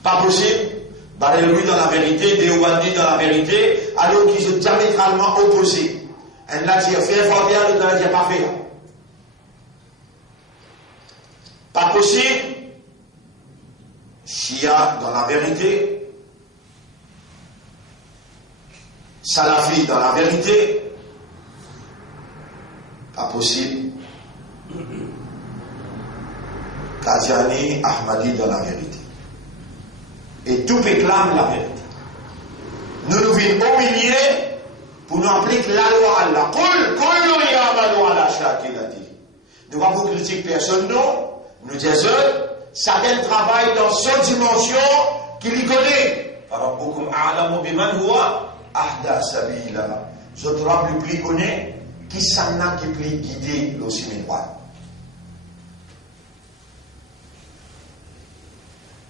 Pas possible. Barrez-lui dans la vérité, Déobandi dans la vérité, alors qu'ils sont diamétralement opposés. Un l'a dit fait, faut faire, l'autre l'a dit pas fait. Pas possible. Shia dans la vérité, Salafi dans la vérité, pas possible. Qadiani, Ahmadi dans la vérité. Et tout réclame la vérité. Nous nous vîmes au milieu pour nous appliquer la loi à Allah. Nous ne va pas critiquer personne, non. Nous disons, chacun travaille dans son dimension qu'il y connaît. Je dois plus connaître qui s'en a qui peut guider le cinéma.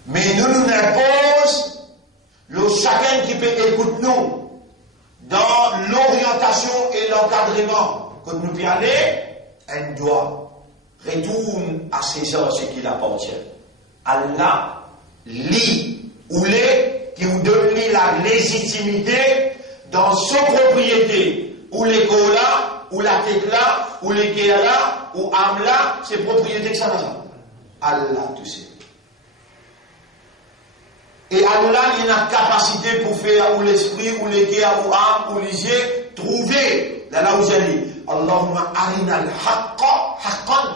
Mais nous nous impose le chacun qui peut écouter nous dans l'orientation et l'encadrement que nous pouvons aller, un doigt retourne à César ce qu'il appartient. Allah lit ou les qui vous donne la légitimité dans son propriété, ou les cola, ou la tekla, ou les kéala, ou amla, c'est propriété que ça n'a. Allah tout seul. Et Allah, il a capacité pour faire ou l'esprit, ou les kéa, ou âme, ou les yeux, trouver. Là où j'allais. Allahumma arina al-haqqa haqqan.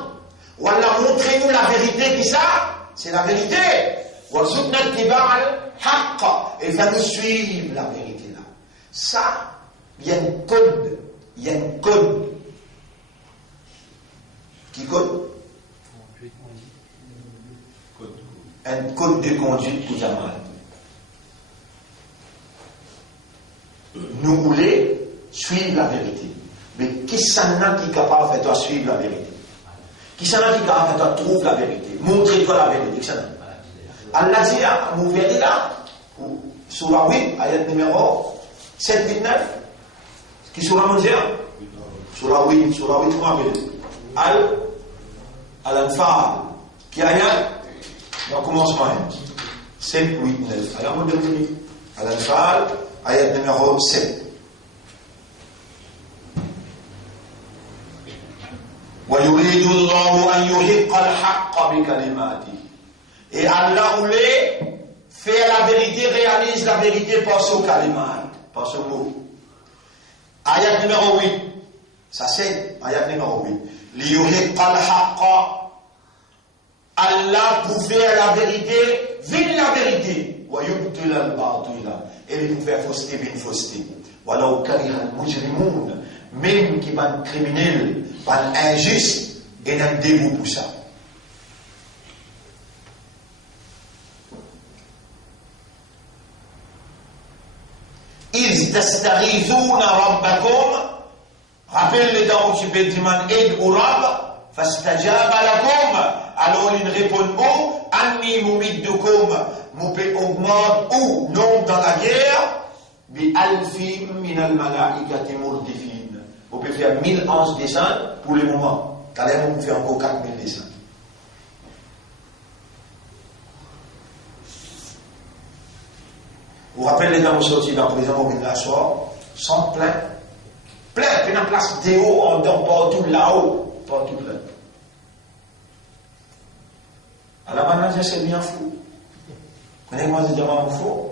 Ou Allah, montrez-nous la vérité qui ça, c'est la vérité. Warzuqna al-tiba' al-haqqa. Et ça nous suivre la vérité là. Ça, il y a un code. Il y a un code. Qui code? Un code de conduite pour Jamal. Nous voulons suivre la vérité. Mais qui s'en a qui est capable de faire toi suivre la vérité? Qui s'en a qui est capable de faire toi trouver la vérité? Montrez-toi la vérité. Qui s'en a? Allah dit là, vous verrez là, sur la 8, ayat numéro 7-9, qui sur la mondiale? Sur la 8, comment Al-Anfal, qui ayat? On commence par 7, 8, 9. Alors, on devine. Al-Anfal, ayat numéro 7. وَيُرِيدُ اللَّهُ أَن يُحِقَّ الْحَقَّ بِكَلِمَاتِهِ. Et Allah voulait faire la vérité, réalise la vérité par son kalimat, par son mot. Ayat numéro 8. Ça c'est ayat numéro 8. لِيُحِقَّ الْحَقَّ. Allah pour faire la vérité, vive la vérité. Et il pour faire fausseté, vive fausseté. Voilà au carré al-mujrimoun, même qui va criminel, va injuste, et un dégoût pour ça. Ils tastaghithuna rabbakum. Rappelle-le dans où tu peux dire aide au Rab. Fastajaba lakum. Alors il répond où Anni mumiddukum. Moupé augmente ou non dans la guerre. Bi alfim min al malaikati murdifin. Vous pouvez faire 1000 anges descendre pour le moment. Quand même, on fait encore 4000 descendre. Vous vous rappelez quand vous sortez dans la prison au milieu de la soirée, sans plein, puis la place de haut, on dort partout là-haut, partout plein. Alors maintenant, c'est bien fou. Vous connaissez moi, je dis vraiment fou.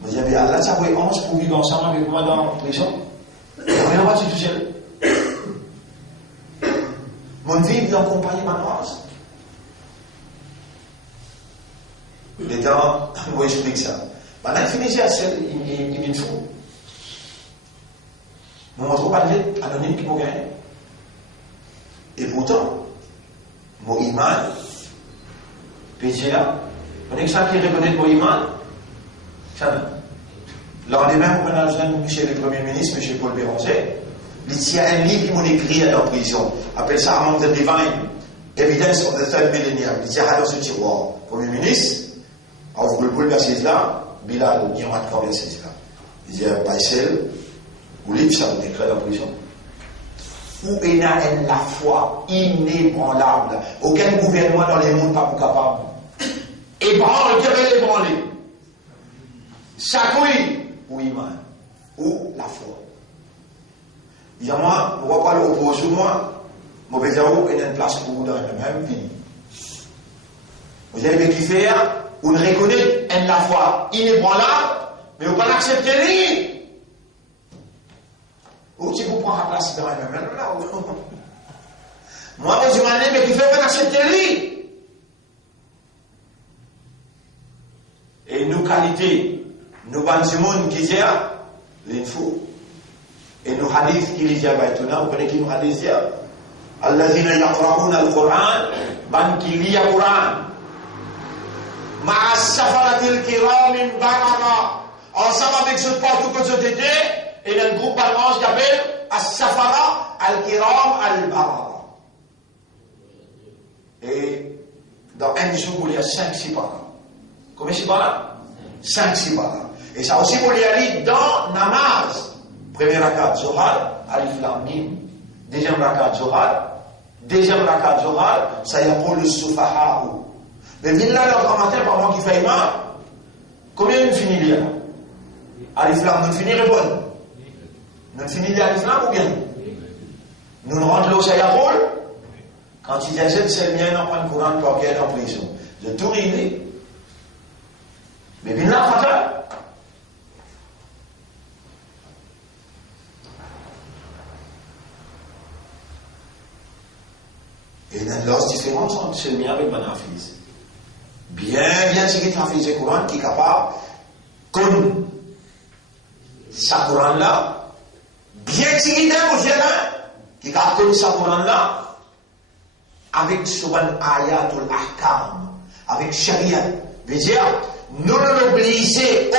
Vous avez Allah, ça vous est 11 pour vivre ensemble avec moi dans la prison. Vous n'avez pas tout seul. Mon vie est en compagnie de ma race. Les temps, moi j'explique ça. Maintenant, finissez à celle, il me faut. Nous montrons pas de lettre anonyme qui m'a gagné. Et pourtant, mon iman, PGA, on est que ça qui reconnaît mon iman, ça. L'an des mêmes, on a chez le Premier ministre, M. Paul Béranger, il y a un livre qui m'a écrit à la prison, appelle ça Among the Divine, Evidence of the Third Millennium. Il y a dans ce tiroir, Premier ministre, alors vous pouvez le verset là, Bilal, il y a un verset là. Il y a un Baïsel, ou livre, ça vous écrit à la prison. Où est la foi inébranlable? Aucun gouvernement dans les mondes pas pour capable. Ébranle, qui avait ébranlé? Sakouille, ou iman, ou la foi. Il y a moi, on ne va pas l'opposer moi, mais il y a une place pour vous dans la même vie. Vous avez qui faire, vous ne reconnaissez la foi inébranlable, mais vous ne pouvez pas l'accepter. Ou si vous prenez la place dans la même là. Moi, je me dis, mais qui fait pas accepter. Et nos qualités, nos bandes du monde qui disent, l'info. Et nos hadiths qui disent, vous connaissez qui nous hadiths? Allazina yaqra'una al-Qur'an, ban qui lit le Qur'an. Ma'a safaratil kiramin barara. Ensemble avec ce partout que ce était, et dans le groupe allemand qui appelle As-Safara al-Kiram al-Barara. Et dans un jour, il y a 5-6 parents. Combien 6 parents? 5-6 parents. Et ça aussi, vous l'avez dans Namaz. Premier rakat Zohar, Alif Lam Mim. Deuxième rakat Zohar. Deuxième rakat Zohar, ça y a pour le Soufaha'ou. Mais il là, le grand matin, pendant qu'il fait imam, combien il finit là? Alif Lam, nous finit répondre. Nous finissons l'Alif Lam ou bien? Nous nous rentrons au Sayakoul. Quand ils achètent, c'est le mien, on prend le courant pour qu'il y ait en prison. Je tout rivé. Mais bien là, frère. Et il y a une grosse différence entre ce mien avec mon hafiz. Bien, c'est qu'il hafiz le Coran qui est capable, comme sa Coran là, bien que c'est qu'il est au Jérusalem, qui est capable comme sa Coran là, avec souvent ayatul ahkam, avec sharia. Veut dire, nous l'obligés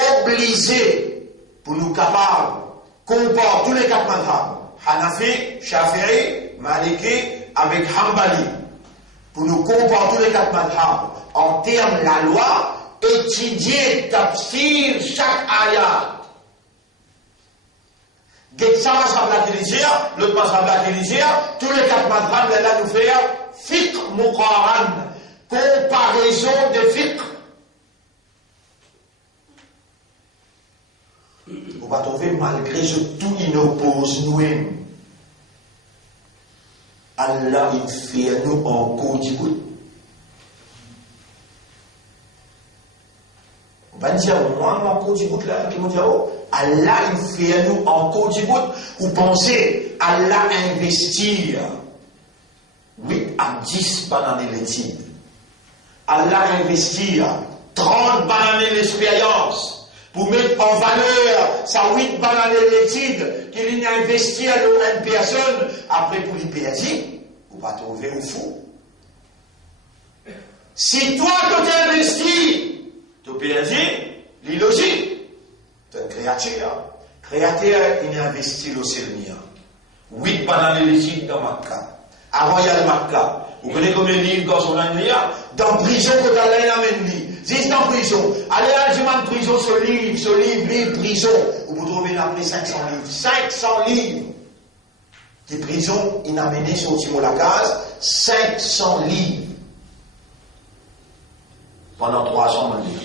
pour nous capables, comporter tous les quatre madhab, Hanafi, Shafi'i, Maliki, avec Hanbali, pour nous comporter tous les quatre madhab, en termes de la loi, étudier, tafsir, chaque ayat. Ça va s'appeler l'autre va s'appeler tous les quatre madhab, là nous faire fiqh muqaran, comparaison de fiqh. On va trouver malgré ce tout inoppose nous-mêmes. Allah il fait nous en code. On va dire, moi, mon code là, qui me dit, oh, Allah il fait nous en code. Vous pensez, Allah investir 8 à 10 bananes l'étude. Allah investir 30 bananes l'expérience. Pour mettre en valeur sa 8 bananes l'étude qu'il a investi à une personne, après pour les payer, vous va trouver un fou. Si toi tu t'es investi, tu payer, c'est logique. Tu es une créature. Créateur, il a investi le Seigneur. 8 bananes l'étude dans Makkah. Avant il y a le Makkah. Vous connaissez combien de livres quand on a une dans prison que tu as l'amène livre. Juste en prison. Allez à la prison, ce livre, prison. Vous pouvez trouver après 500 livres. 500 livres. Des prisons, il a mené sur la case 500 livres. Pendant 300 livres.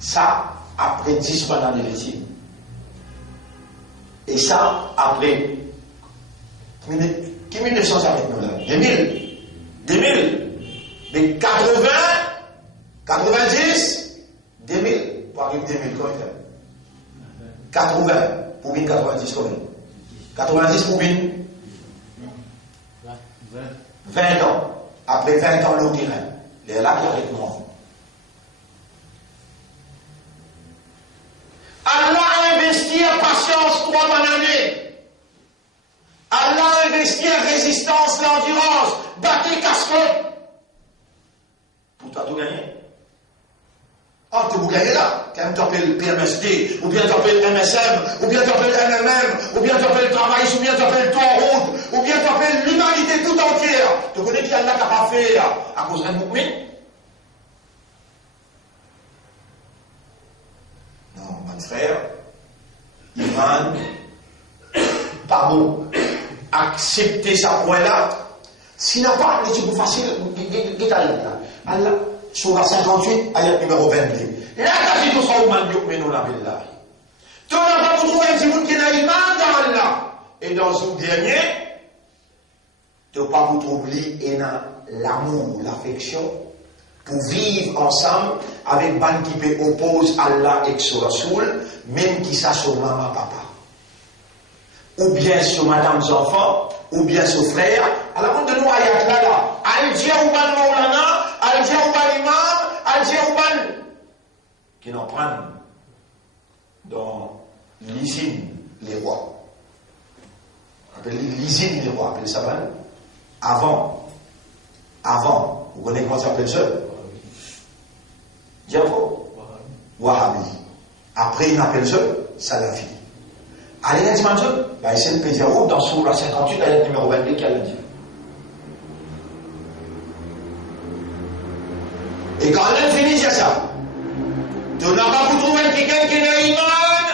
Ça, après 10 pendant les récits. Et ça, après. Qui 1900 avec nous là? 2000. Mais 80, 90, 2000. Pour arriver 2000, comment il fait? 80 pour bien 90 combien? 90 pour bien 20 ans. Après 20 ans, l'autre terrain. Il est là qui est avec moi. Allah a investi en patience 3 bonnes années. Allah a investi en résistance, l'endurance. Battez casquette. Pour toi, tout gagner. Ah, tu vous gagnez là. Quand tu appelles PMSD, ou bien tu appelles MSM, ou bien tu appelles NMM, ou bien tu appelles Travail, ou bien tu appelles Toi en route, ou bien tu appelles l'humanité tout entière. Tu connais qui Allah n'a pas fait à cause d'un mouvement? Non, mon frère, Iman, pas bon. Accepter sa point là. S'il n'a pas, c'est plus facile. Allah, Surah 58, ayat numéro 22. Là, tu as dit que Iman yu'minuna billahi. Tu n'as pas trouvé un petit monde qui n'a iman dans Allah. Et dans ce dernier, tu n'as pas trouvé l'amour, l'affection, pour vivre ensemble avec ban qui peut opposer Allah et son Rasoul, même qui ça sur maman, papa. Ou bien sur madame enfants, ou bien sur frère. À la compte de nous, ayat là, Al-Dia ou ban Maulana, Al-Dia ou ban Imam, Al-Dia ou ban qui n'en prennent dans l'usine les rois. On appelle l'usine les rois, appelle ça mal. Avant, vous connaissez comment ça s'appelle ça? Diabo? Wahhabi. Après, il appelle ça Salafi. Allez, il y a c'est le Pézéro dans Surah 58, l'ayat numéro 22 qui a le dit. Et quand elle finit, c'est ça. Tu n'as pas pu trouver quelqu'un qui n'a iman.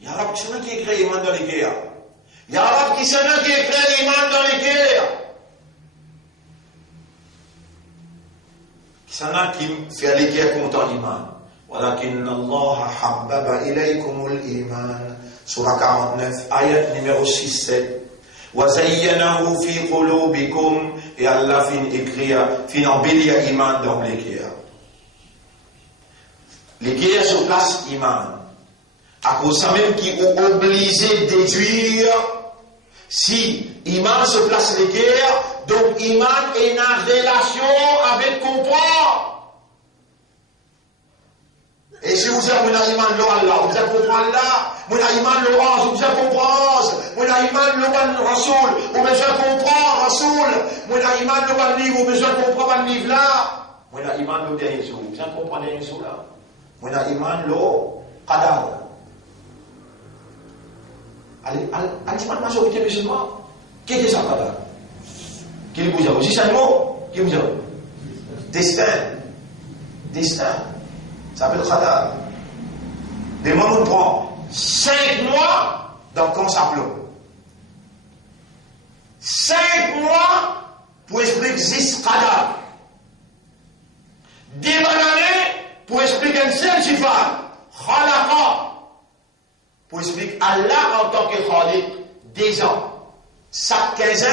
Il y a un qui s'en a qui écrit iman dans les guerres. Il y a un qui s'en a qui écrit iman dans les guerres. Qui s'en a qui fait les guerres contre l'iman. ولكن الله حبب إليكم الإيمان سورة 49 آية numéro 6-7 وزينه في قلوبكم et Allah fin embellir iman dans les guerres. Les guerres se placent iman. À cause ça même qui ont obligé de déduire si iman se place les guerres, donc iman est en relation avec comprendre. Et si vous avez un iman lo Allah, vous avez comprendre là, vous avez iman lo ange, vous avez comprendre, vous avez iman lo ban Rasoul, vous avez comprendre Rasoul, vous avez iman lo ban livre, vous avez comprendre ban livre là, vous avez iman lo dernier jour, vous avez comprendre dernier jour là, vous avez iman lo qadar. Allez, iman majorité musulman, qu'est-ce que ça qadar? Qui vous a? Si c'est un mot, qui vous a? Destin. Ça s'appelle Khadar. Mais moi, on prend 5 mois dans le consaplon. 5 mois pour expliquer existe Khadar. 10 années pour expliquer un seul sifat. Khalaqa. Pour expliquer Allah en tant que Khaliq. 10 ans. Chaque 15 ans,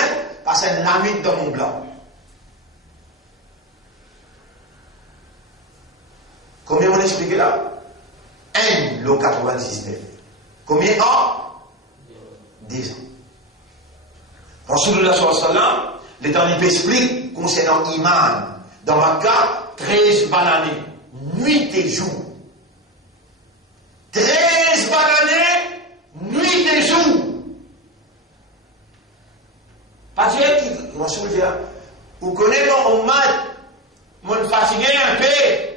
parce que un ami dans mon blanc. Combien on explique là? 1, le 99. Combien ans? 10 ans. Rasulullah sallallahu alayhi wa sallam, l'Éternel explique concernant Iman. Dans Makkah, 13 bananes, nuit et jour. 13 bananes, nuit et jour. Parce que Rasul dit, vous connaissez mon mat, mon fatigué un peu.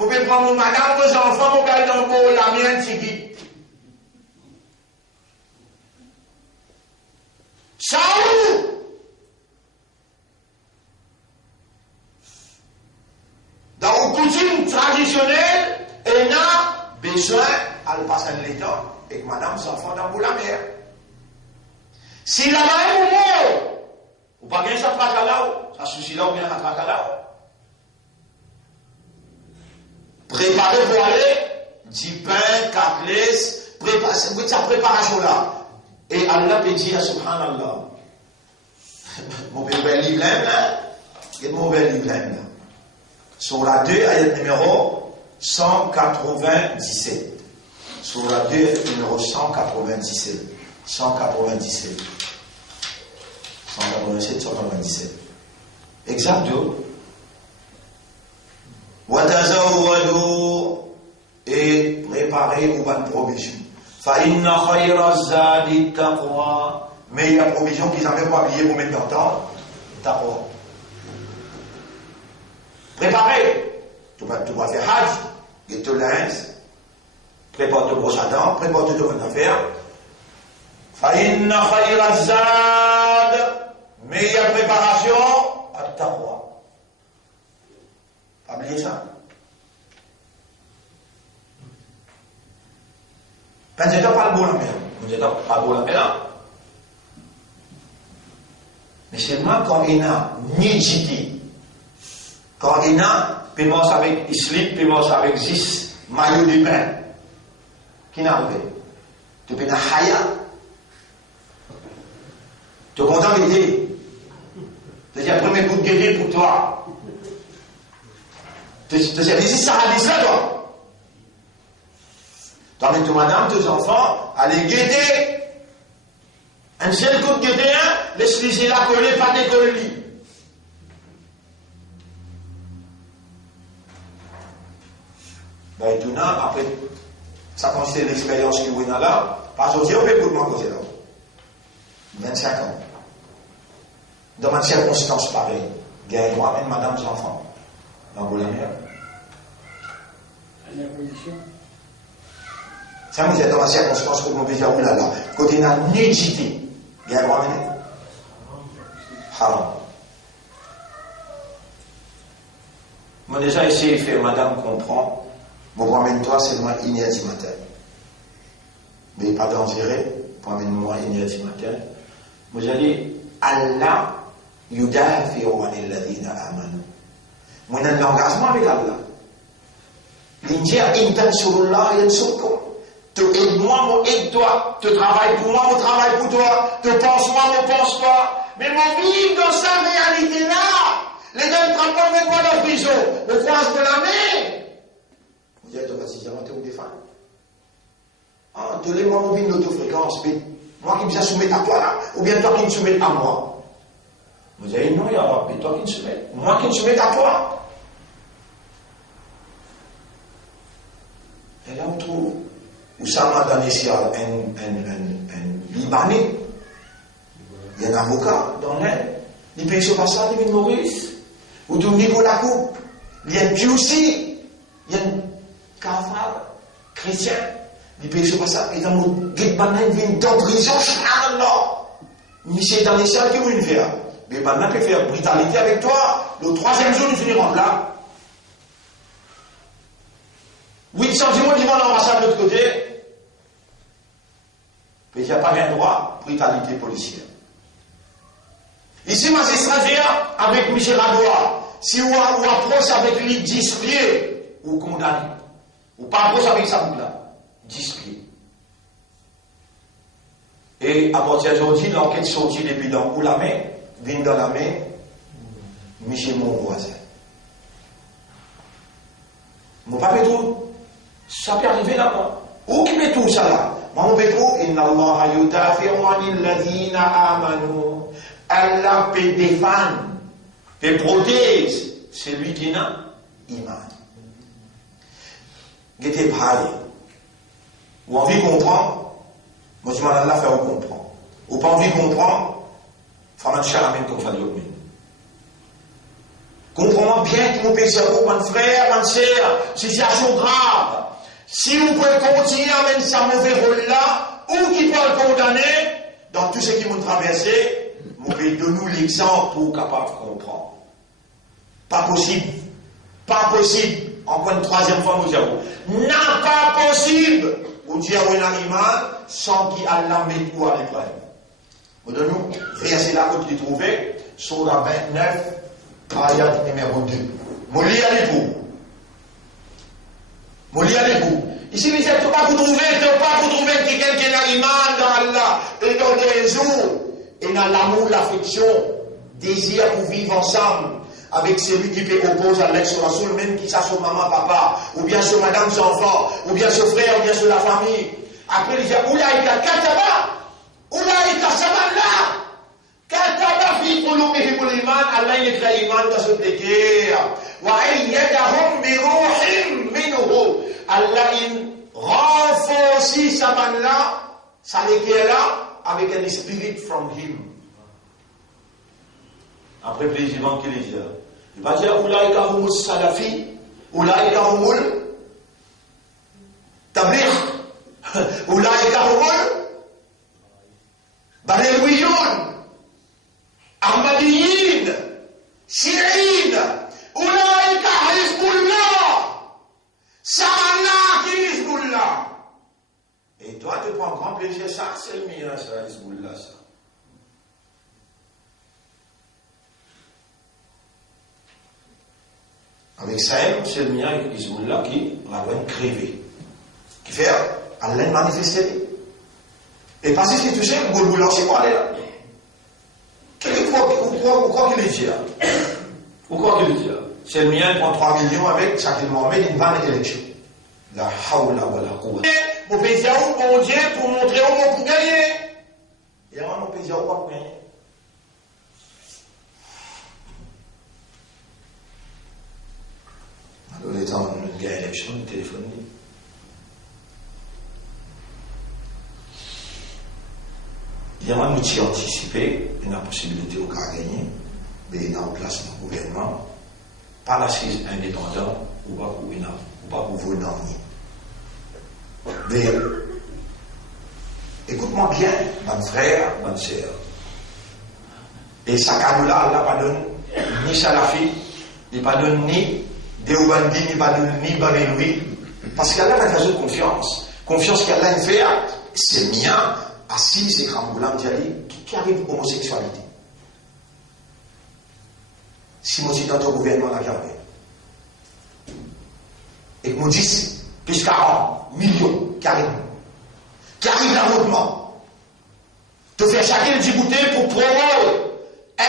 Je vais prendre mon madame, vos enfants, je vais dans le la mienne, c'est qui. Ça où? Dans une coutume traditionnelle, elle a besoin de passer le temps avec madame, ses enfants dans la mer. Si la main est mort, ou pas bien ça traque là, ça soucie là ou bien ça traque là. Préparez pour aller, 10 pains, 4 laisses, préparez sa préparation là. Et Allah peut dire, subhanallah, mon bel livre là, et mon bel livre là. Sur la 2, ayat numéro 197. Sur la 2, numéro 197. 197. 197, 197. Exactement. Watazawwadu et préparez pour une provision. Fa inna khayra zadi taqwa. Mais il y a provision qu'ils n'avaient pas oublié pour mettre dans le temps. Taqwa. Préparez. Tu vas faire hajj, et te linge, prépare-te brosse à dents, prépare-te de bonnes affaires. Fa inna khayra zad. Meilleure préparation, at-taqwa. Pas oublier ça. Quand je pas le bon la mer, je ne pas le bon la mer. Mais seulement quand il y a nidjiti, quand il y a paiement avec slip, paiement avec 10 maillots de bain, qui n'a arrivé? Tu peux haya. Tu es content d'aider. C'est le premier coup de guérir pour toi. Tu sais, ça a dit ça, toi. T'emmènes ton madame, tes enfants, allez guetter. Un seul coup de guetter, laisse-les là coller, pas décoller le lit. Ben, tout là, après, ça consiste l'expérience que vous avez là, parce que on peut beaucoup de là. 25 ans. Dans une circonstance pareille, il y a moi-même, madame, les enfants. Dans la mer. À la position. Ça, vous êtes dans une circonstance que vous pouvez dire, oulala, quand il y a une nudité, il y a moi-même. Haram. Moi, déjà, essayé de faire, madame comprend, mon ramène-toi seulement une heure du matin. Mais pas dangereux, ramène-moi une heure du matin. Moi, j'ai dit, Allah, yudafi'u anil ladina amanu. Moi, j'ai un engagement avec Allah. L'injir intansurullah yansurkum. Te aide-moi, moi aide-toi. Te travaille pour moi, moi travaille pour toi. Te pense-moi, moi pense-toi. Mais mon vivre dans sa réalité-là. Les gens ne travaillent pas avec moi dans la prison. On croise de la main. Vous dites, vas-y, j'ai monté ou des femmes. Ah, donnez-moi mon vivre l'autofréquence. Moi qui me soumettre à toi là, ou bien toi qui me soumets à moi. Vous avez dit non, il y a mais toi qui me soumets. Moi qui me soumets à toi. Et là, on trouve Oussama Danessia, un Libanais. Il y a un avocat dans l'Inde. Il paye sur ça, il vient de Maurice. Ou tout Nicolas Coupe. Il y a un Dieusi. Il y a un Kafar chrétien. Il paye sur ça. Et dans le guet banane, il vient dans prison. Subhanallah. Michel Danessia, qui veut faire? Mais maintenant, il peut faire brutalité avec toi. Le troisième jour, il finira là. 800 dimanches, ils vont à l'ambassade de l'autre côté. Mais il n'y a pas bien droit, brutalité policière. Ici, magistrat avec Michel Adoua, si vous approche avec lui 10 pieds, vous condamnez. Ou pas approche avec sa boucle là. 10 pieds. Et à partir d'aujourd'hui, l'enquête sortie depuis dans où la main, vient dans la main, Michel mon voisin. Mon papa tout. Ça peut arriver là-bas. Où qui met tout ça là? Mon pétrou, inna Allah yudafi'u anil ladina amanu. Allah peut défendre, peut protéger celui qui n'a iman. Gete braille. Ou envie de comprendre, moi je m'en Allah fait comprendre. Ou pas envie de comprendre, Faman Charamin comme Fadiomin. Comprends bien que mon péché, mon frère, ma sœur, situation grave. Si vous pouvez continuer à mettre ce mauvais rôle-là, ou qui peut le condamner, dans tout ce qui m'ont traversé, vous pouvez donner l'exemple pour capable de comprendre. Pas possible. Pas possible. Encore une troisième fois, nous avons. N'a pas possible. Vous dire un animal sans qu'il Allah mette ou à l'épreuve. Vous donnez verset là que tu trouvé, sur la 29, ayat numéro 2. Moli à l'époux. Moli à l'époux. Ici, il ne faut pas vous trouver quelqu'un qui a l'iman dans Allah et dans les jours, et dans l'amour, l'affection, désir pour vivre ensemble avec celui qui peut opposer à l'ex-rasoul, même qui soit sur maman, papa, ou bien sur madame, son enfant, ou bien sur frère, ou bien sur la famille. Après, il dit, Oulaïka kataba, Oulaïka saballa, kataba fi qulubihim al-iman, Allah il écrit l'iman sa man là, ça l'équipe là, avec un spirit from him. Après plaisir, qu'il est dit. Il va dire, Oulaïka humul salafi, Oulaïka humul tabligh, Oulaïka humul Balewiyoun, Ahmadiyin, Shi'in, Oulaïka Hizbullah, Samana qui Hizbullah. Et toi, tu prends grand plaisir, ça, c'est le mien, ça, Hizbullah, ça. Avec Saïm, c'est le mien, Hizbullah, qui va crever. Qui fait, Allah manifester. Et parce que tu sais, le Goulboulan, c'est quoi, là? Ou quoi qu'il est dit, ou quoi qu'il est dit, c'est le mien, il prend 3 millions avec Shakil Mohamed, une vanne élection. La hawla wa la quwwa. Mon pays à où, bon Dieu, pour montrer où on peut gagner. Et avant, mon pays à où on peut gagner. Alors, les temps, on a une guerre élection, on téléphone. Il y a un outil anticipé, une possibilité au cas de gagner, mais il y a en place dans le gouvernement, par la crise indépendante, ou pas pour vous nommer. Mais, écoute-moi bien, mon frère, mon sœur. Et ça, là, n'a pas donné ni Salafi, il n'a pas donné ni Deobandi, il n'a pas donné ni Babeloui, parce qu'Allah a besoin de confiance. Confiance qu'Allah a fait, c'est mien. Assis, c'est Khamoulam Diali qui arrive à l'homosexualité. Si moi, je suis dans ton gouvernement, là, et que nous 10, plus 40 millions qui arrivent l'avortement, te faire chacun Djibouti pour promouvoir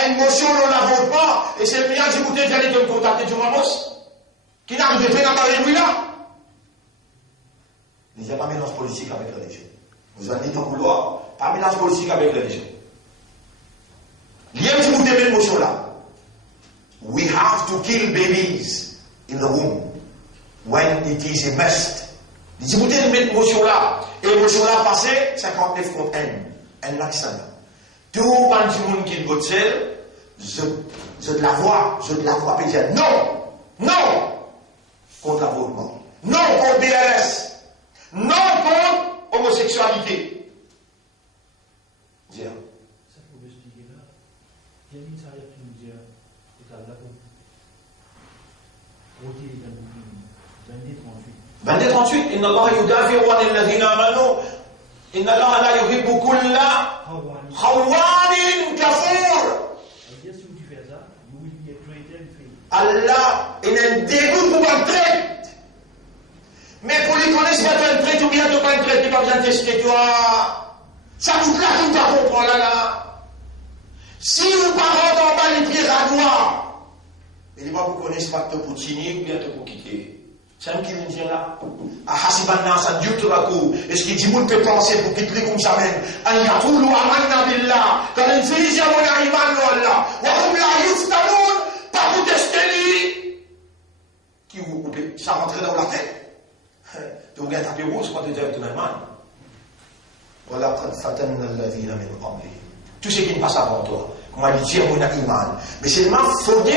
une motion dans l'avortement, et c'est le meilleur Djibouti qui allait te contacter du Mamos, qui n'arrive pas dans les là. Il n'y a pas de mélange politique avec la religion. Vous avez dit dans le couloir, pas mélange politique avec la religion. Il y a un petit bout de l'émotion là. We have to kill babies in the womb when it is a must. Il dit, vous avez une émotion là. Et l'émotion là passée, 59 contre un accent. Tout le monde qui est de je de la vois, peut dire non contre l'avortement, non contre BLS, non contre homosexualité. Dire. Ça faut expliquer là. Il y a une salle qui nous dit tout à l'heure. Rôti dans 22-38. Inna Allah yudafi'u 'anil ladhina amanu. Inna Allah la yuhibbu kulla khawanin kafur. Si tu fais ça, you will be a traitor in faith. Allah, il a un dégoût pour un traite. Mais pour les connaître, pas un traite ou bien de pas un traite, tu vas bien tester toi. Ça vous claque tout à comprendre là. Si vous parlez en bas les pieds à noir, il va vous connaître pas de Poutine ou bien de pour quitter. C'est un qui vient dire là. À Hasibanna, ça Dieu te raconte. Est-ce qu'il dit, vous peut penser pour quitter comme ça même. Ayatul wa amanna billah. Quand il dit, j'ai mon iman là. Wa hum la yuftanun. Pas vous tester. Qui vous coupez. Ça rentre dans la tête. Tu regardes taper rouge quand tu es directement. Voilà, fatanna alladhina min qabli. Tout ce qui passe avant toi. Comment il dit, mon iman. Mais c'est le mal fondé.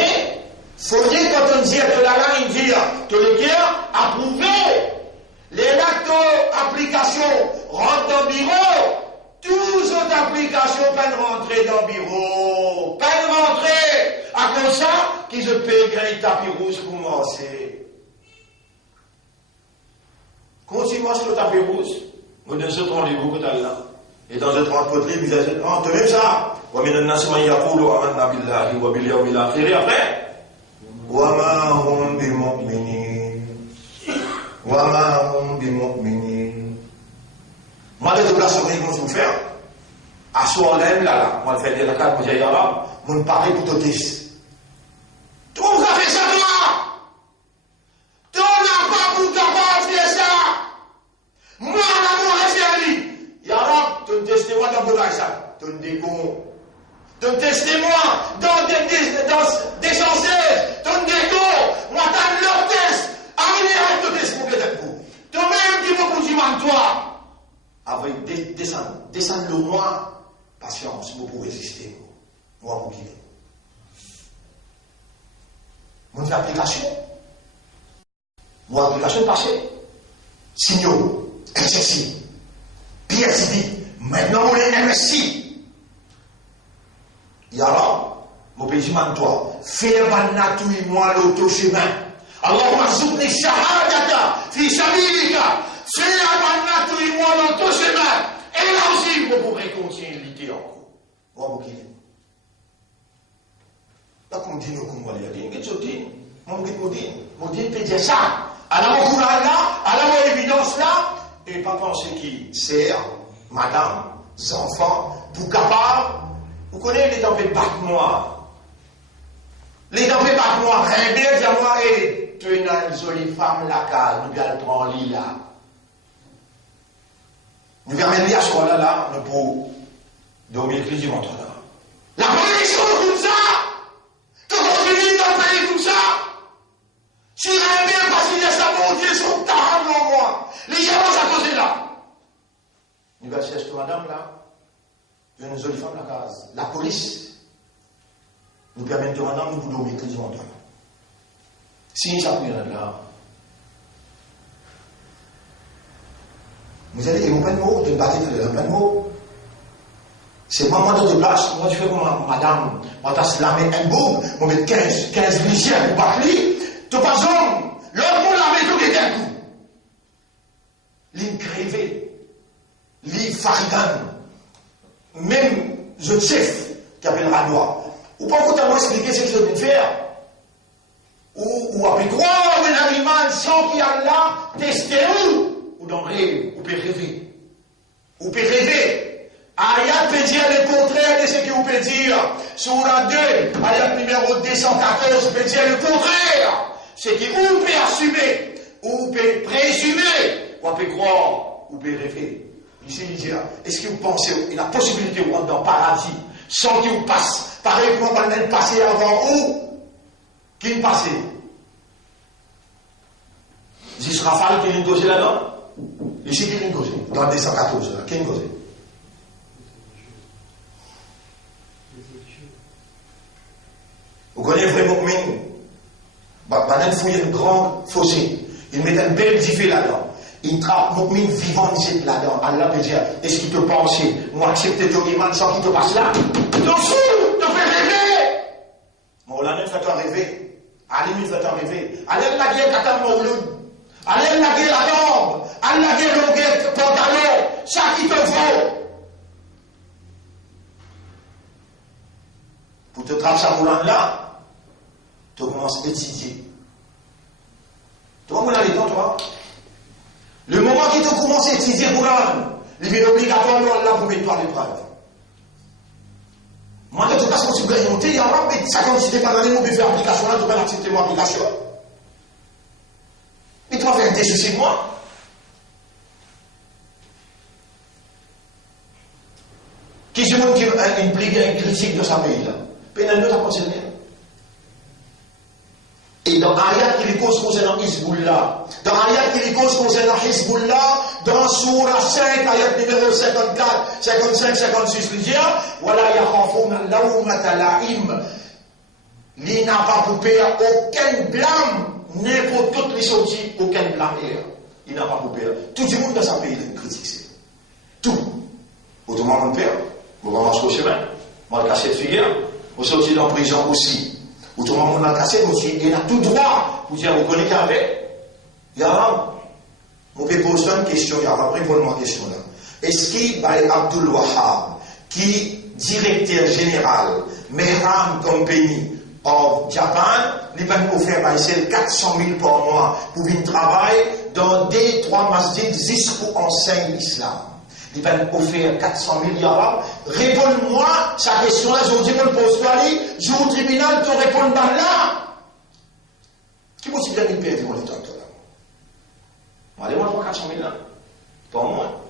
Faudrait quand on dit que la langue dit que le guerre approuvé les actes d'application rentrent dans le bureau, toutes les autres applications peuvent rentrer dans le bureau, peuvent rentrer à cause ça qu'ils se payent un tapis rouge pour commencer. Continuons sur le tapis rouge, nous devons se rendez-vous que t'as là. Et dans le transporteur, vous avez dit, oh, tenez ça, wa min an-nas man yaqulu amanna billahi wa bil yawmil akhir après. وما هم بمؤمنين ما de place sur les choses faire à soi même là moi faire des lacs pour dire là mon parler pour totis toi vous avez fait ça toi n'as pas pour capable faire ça moi la moi c'est ali ya rab tu testes moi dans votre ça tu dégon tu testes moi dans des chanceuses ton dégo, moi t'as leur test, allez à te test pour que t'aies pour. Toi-même qui me pour dire toi. avec descendre le moins, patience, vous pouvez résister. Moi, vous guider. Mon application. Mon application passée. Signaux, exercice. Pierre dit, maintenant on est MSI. Yara, mon pays toi, fais banatoui moi l'auto-chemin. Allahumma zoubni shahadata, fi sabilika, fais banatoui moi l'auto-chemin. Et là aussi, vous pourrez continuer l'idée en cours. Moi, vous guidez. Là, comme dit nous, comme on va dire, qu'est-ce que tu dis? Mon dit, peut dire ça. Alors, au courant là, alors, évidence là, et pas penser qui? Sert, madame, enfants, pour capable. Vous connaissez les tempêtes battre-moi. Les tempêtes battre-moi, rien bien, dis-moi, et tu es une jolie femme là, car nous allons prendre l'île là. Nous allons mettre l'île à ce moment-là, nous pour dormir le du ventre là. La connexion comme ça! Tu continues dans pays comme ça! Tu rien bien parce qu'il y a ça, mon Dieu, son talent en moi. Les gens à cause de là. Nous allons chercher madame là. Une jolie femme la case. La police nous permet de madame nous pouvons maîtriser mon temps. Si ça peut y aller là. Vous allez, ils n'ont pas de mots, de bâtir, ils n'ont pas de mots. C'est pas moi de place, moi je fais comme madame, moi t'as slamé un boum, moi mettre 15 miliciens pour battre lui. De toute façon, l'autre monde l'a mis tout qui est un coup. L'île crevée, l'île farigan. Même le chef qui appelle Radois, ou pas qu'on t'a expliqué ce que je veux faire, ou après croire un animal sans qu'il y a là, tester ou dans rêve, ou peut rêver. Ou peut rêver. Ayat peut dire le contraire de ce que vous pouvez dire. Surah 2, ayat numéro 214 peut dire le contraire. Ce qui vous peut assumer, ou peut présumer, ou peut croire, ou peut rêver. Ici, il dit, est-ce que vous pensez qu'il y a la possibilité de rentrer dans le paradis sans qu'il vous passe, pareil comme on va passer avant où? Qui me passe? Ici, Rafale qui est causé là-dedans? Ici, qui est causé? Dans le 214, qui est causé? Vous connaissez vraiment Banan fouille un grand fossé. Il met un bel diffé là-dedans. Il trappe mon mine vivant là-dedans. Allah peut dire, est-ce qu'il te pense, moi accepter ton iman sans qu'il te passe là? Non, fou, te fait rêver. Mon là, ne fait-toi rêver. Allez, ne fait-toi rêver. Allez, la guerre, t'attends mon loup. Allez, la guerre, la tombe. Allez, la guerre, le guerre, pantalon. Ça qui te faut. Pour te trapper ça pour là, tu commences à étudier. Tu vois, les temps, toi? Le moment qui te commence à étudier le Coran, il est obligatoirement là pour mettre toi à l'épreuve. Moi, de toute façon, si vous voulez monter, il y a un peu de 50 cités par l'année, vous pouvez faire application là, tu peux accepter mon application. Mais tu vas faire un test sur moi. Qui se montre qui implique une critique de sa pays là? Pénal ne t'a concerné. Et dans l'ayat qui les cause concernant Hezbollah, dans l'ayat qui les cause concernant Hezbollah, dans Surah 5, ayat numéro 54, 55, 56, il dit, voilà, yakhafuna lawmata la'im. Il n'a pas poupé aucun blâme, n'importe toutes les sorties, aucun blâme. Il n'a pas poupé. Tout le monde dans sa pays, il critique. Tout. Autrement, mon père, vous va marcher au chemin, moi, le casser de figure, vous sortir dans la prison aussi. Autrement, on a cassé aussi, et il a tout droit pour dire, vous connaissez qu'avec Yaram, on peut poser une question, Yaram, réponds-moi une question là. Est-ce qu'il Abdul Wahab, qui directeur général, Mehram Company of Japan, il va nous offrir 400 000 par mois pour venir travailler dans 2-3 masjids juste pour enseigner l'islam. Il va nous offrir 400 000 Yaram. Réponds-moi sa question là, je dis, je pose toi, je vais au tribunal, tu réponds dans là. Qui peut se dire qu'il perd mon temps là? Allez, moi, 400 000 là. Pas moi.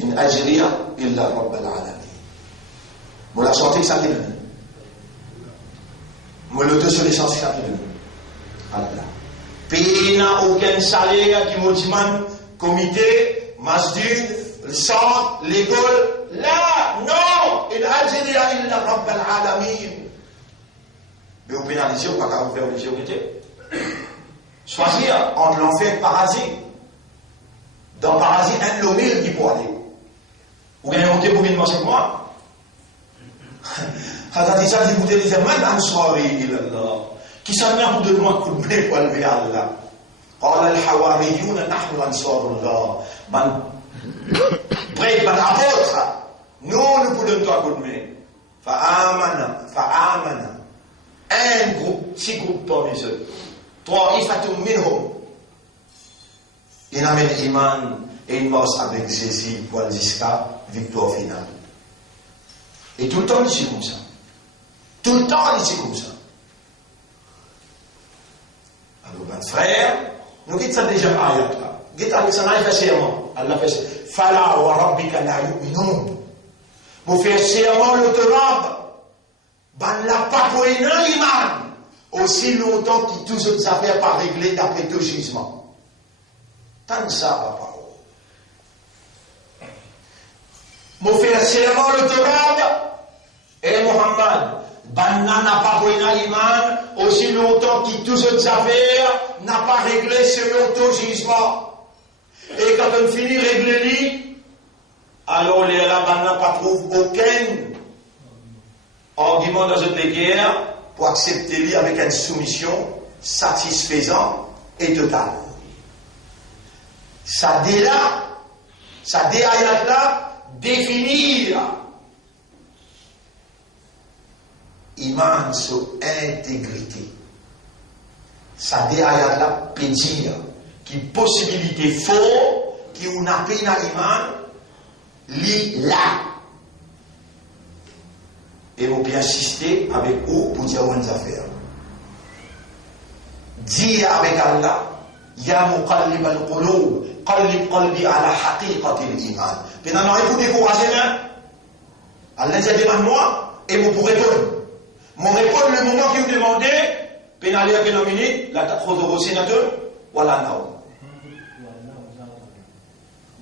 In ajriya illa rabbal alamin. Moi, la santé, ça qui donne. Moi, le deux sur l'essence, ça qui donne. Allah. Pays n'a aucun salaire qui motive comité, masjid, le centre, l'école. Là, non! Il Algérie illa Rabb al-Alamin. Mais vous pénalisez, vous ne pouvez pas faire les sécurités. Choisir entre l'enfer et le paradis. Dans le paradis, un lomil qui peut aller. Vous avez monté pour venir avec moi? Quand on dit ça, vous dites, man ansari ilallah. Qui s'en vient pour donner un coup de blé pour lever Allah? قال الحواريون نحن أنصار الله. Bref, man apôtre. Nous pouvons donner un coup de main. Fa'amana. Un groupe, 6 groupes parmi eux. 3 ifatum minhum. Ils amènent Iman et ils marchent avec Jésus pour jusqu'à victoire finale. Et tout le temps, ils sont comme ça. Tout le temps, ils sont comme ça. Alors, mes frères, nous quittons déjà ayat là. Quittons ça, n'a pas serment. Allah fait Fala wa rabbika la yu'minun. Vous faites serment le Torah. Ben la pas pour iman. Aussi longtemps que toutes les affaires pas réglées d'après tout jugement. Tant que ça, papa. Mon frère, serment le Torah et Mohammed. Banna n'a pas pour iman aussi longtemps que toutes les affaires n'a pas réglé selon tout jugement. Et quand on finit de régler, alors les Banna ne trouve aucun argument dans une guerre pour accepter lui avec une soumission satisfaisante et totale. Ça ayat là, définir iman sur intégrité. Ça ayat là, peut dire qui possibilité faux, qui on appelle iman, li là. Et vous bien insister avec vous pour dire une affaire. Dire avec Allah, Ya muqallib al-qulub, qallib qalbi ala haqiqati al-iman. Puis non, vous découragez, hein? Allah dit demande-moi et vous pourrez répondre. Mon répondre le moment que vous demandez, puis n'allez à quelle minute, la tâche de sénateur, voilà, non.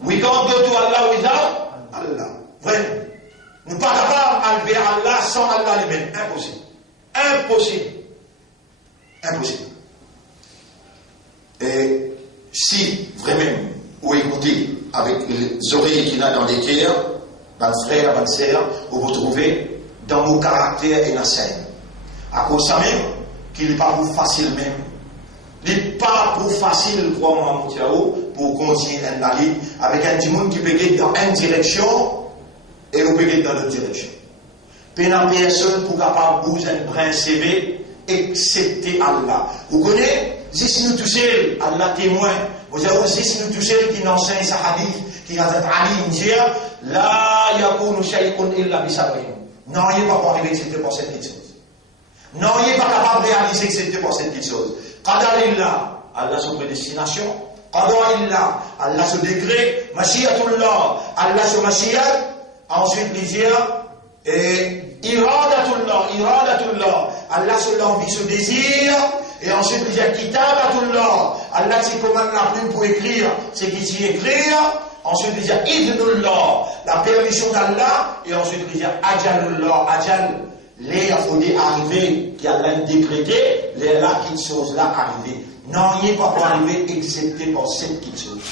We can't go to Allah without Allah. Vraiment. Nous ne sommes pas capables de faire Allah sans Allah lui-même. Impossible. Impossible. Impossible. Et si vraiment vous écoutez avec les oreilles qu'il a dans les cœurs, dans le frère, dans le sœur, vous vous trouvez dans vos caractères et la scène. À cause de ça même, qu'il n'est pas pour facile même. Il n'est pas pour facile, crois-moi, pour continuer un aller avec un petit monde qui peut aller dans une direction et vous pouvez aller dans l'autre direction. Puis la personne pour capable de bouger un brin CV, excepté Allah. Vous connaissez, si nous touchons, Allah témoin, vous avez aussi si nous touchons qui enseigne sa hadith, qui a dit Ali dire, la yakunu shay'un illa bisabrin. Non, il n'est pas pour arriver excepté pour cette petite chose. Non, il n'est pas capable de réaliser excepté pour cette petite chose. Qadarillah, Allah sur prédestination. Qadarillah, Allah sur décret. Mashiatullah, Allah sur Mashiat. Ensuite, les dire, Iradatullah, Allah sur l'envie, ce désir. Et ensuite, les dire, Kitabatullah, Allah c'est commande la plume pour écrire, c'est qui s'y écrire. Ensuite, les dire, Idnullah, la permission d'Allah. Et ensuite, les dire, Ajalullah, Ajal. Les affaires arrivées qui a décrété, les là qui chose là arrivées. Non, il n'est pas pour arriver excepté pour cette petite chose.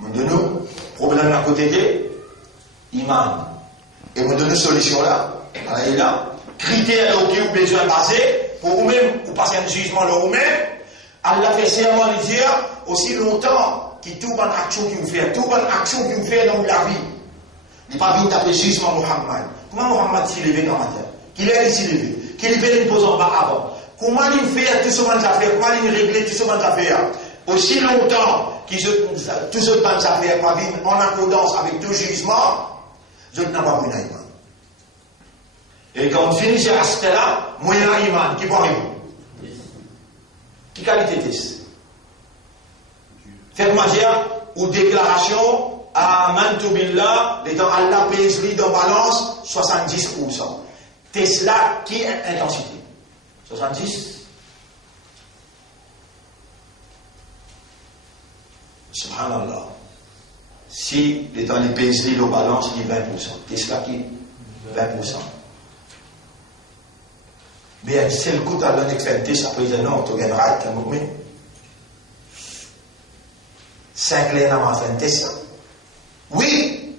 De nous, problème à côté de Iman. Et vous donnez solution là. Et là, critères auxquels vous besoin basé pour vous-même, vous passez un jugement là vous-même. Allah fait serment de dire aussi longtemps que toute bonne action que vous faites, toute bonne action que vous faites dans la vie. Il n'est pas venu taper jugement Muhammad. Comment Muhammad s'est levé dans la terre? Qu'il est ici levé? Qu'il est une pose en bas avant? Comment il fait tout ce bonnes affaires? Comment il règle tout ce bonnes affaires? Aussi longtemps que tout ce bonnes affaires pas venir en accordance avec tout jugement, je n'ai pas vu iman. Et quand on finit à ce là, moi il y a iman qui peut arriver. Qui qualité test? Faites-moi dire, ou déclaration, Amantu billah, l'étant Allah pèse dans balance 70%. Tesla, qui est intensité? 70. Subhanallah. Si dans les pays, le balance, il est 20%. Tesla qui 20%. Mais si le coût à l'année ça peut dire non, tu gagneras un moment. 5 ans avant ça. Oui.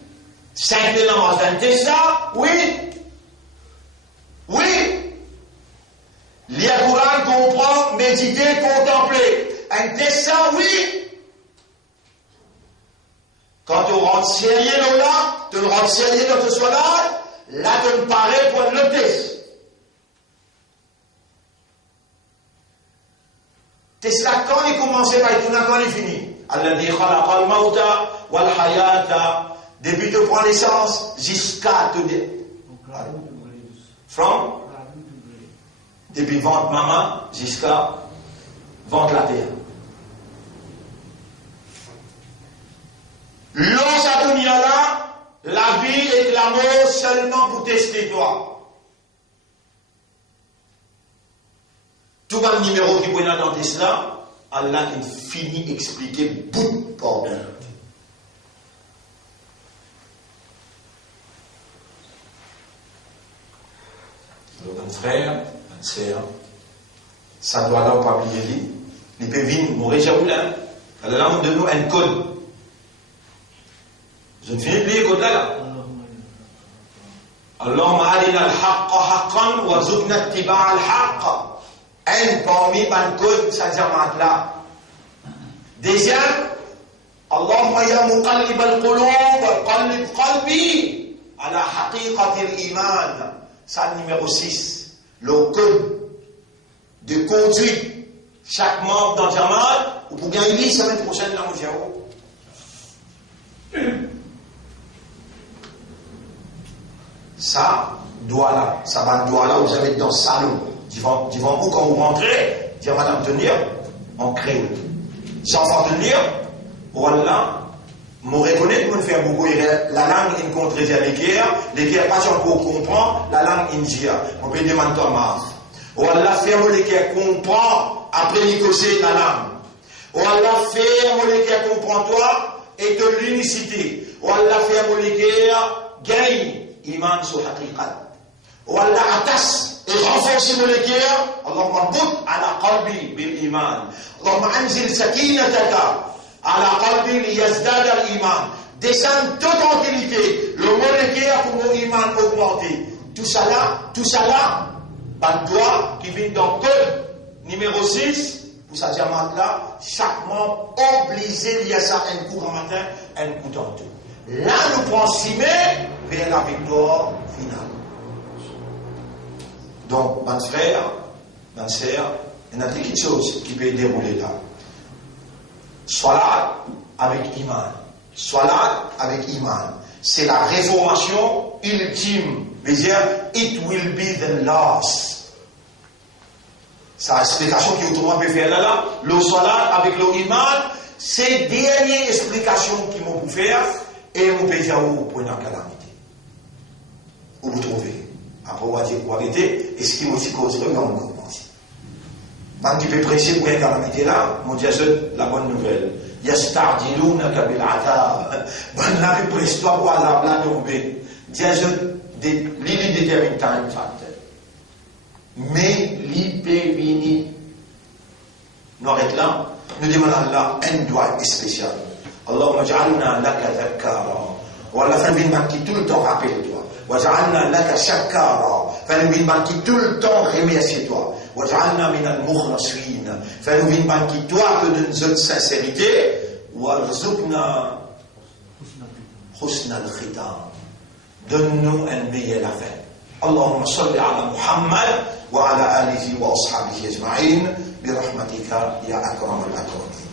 5 ans avant ça. Oui. Oui. Lire le Coran, comprendre, méditer, contempler. Un dessin, oui. Quand tu rentres sérieux là, tu rentres sérieux dans ce soir-là, là tu me parais pour le test. Tesla, quand il commençait, quand il finit. Allah dit, khalaqa al-mauta wal-hayata, depuis de prendre naissance jusqu'à te dire. From? Depuis vente maman jusqu'à vente la terre. L'eau, ça dunya là, la vie et la mort seulement pour tester toi. Tout le numéro qui est dans Tesla, Allah qui finit d'expliquer bout par bout. Alors, un frère, une sœur, ça doit là pas oublier. Les pévines, mon réjaoulin, Allah de nous un code. Je ne finis de lire le code là. Allahumma arina al-haqqa haqqan wa zubna ittiba'a al-haqq. Un parmi les codes, ça jamaat là. Deuxième, Allahumma ya muqallib al-qulub, qallib qalbi ala haqiqati al-iman. Ça numéro 6. Le code de conduite. Chaque membre dans jamaat, ou pour bien lire semaine prochaine là, mon Géo. Ça, doigt là, ça va doigt là, vous avez dans le salon. Devant vous, quand vous rentrez, dire madame tenir, on crée. Sans faire tenir, voilà, vous reconnaissez que vous faites beaucoup, la langue in contre les guerres pas encore comprend, la langue india. On peut demander à Mars. Voilà, faire les guerres comprend, après négocier la langue. Voilà, faire les guerres comprend toi, et de l'unicité. Voilà, faire les guerres gagne. Iman sur haqiqat. Wallah atas et renforcer mon cœur. Allahumma bud ala qalbi bil iman. Allahumma anzil sakinataka ala qalbi li yazdad al iman. Descends de tranquillité. Le mon cœur pour mon iman augmenter. Tout ça là, ban toi qui vient dans le code numéro 6 pour sa diamante là, chaque membre obligé lié à ça un coup en matin, un coup tantôt. Là, nous prenons 6 mai vers la victoire finale. Donc, mon frère, ma sœur, il y a quelque chose qui peut dérouler là. Sois là avec Iman. Sois là avec Iman. C'est la réformation ultime. C'est-à-dire, it will be the last. C'est l'explication qui autrement peut faire là. Le sois là avec le Iman, c'est la dernière explication qu'ils m'ont pu faire. Et vous pouvez dire où pour une calamité. Où vous trouvez. Après, vous allez dire, vous arrêtez, et ce qui vous dit cause, non, on commence. Quand tu peux prêcher pour une calamité là, mon Dieu, c'est la bonne nouvelle. Yasta'dilunaka bil adab. Ben là, tu prêches toi pour azab là tomber. Dieu, l'île détermine time factor. Mais l'île vini. Nous arrêtons là, nous demandons à Allah un doigt spécial. Allahumma ja'alna laka dhakkara. Wallah, fais une banque qui tout le temps rappelle-toi. Wa ja'alna laka shakkara. Fais une banque qui tout le temps remercie-toi. Wa ja'alna min al-mukhlasin. Fais une banque qui toi que de notre sincérité. Wa rzuqna husna al-khitam. Donne-nous un meilleur fin. Allahumma salli ala Muhammad wa ala alihi wa ashabihi ajma'in. Bi rahmatika ya akram al-akramin.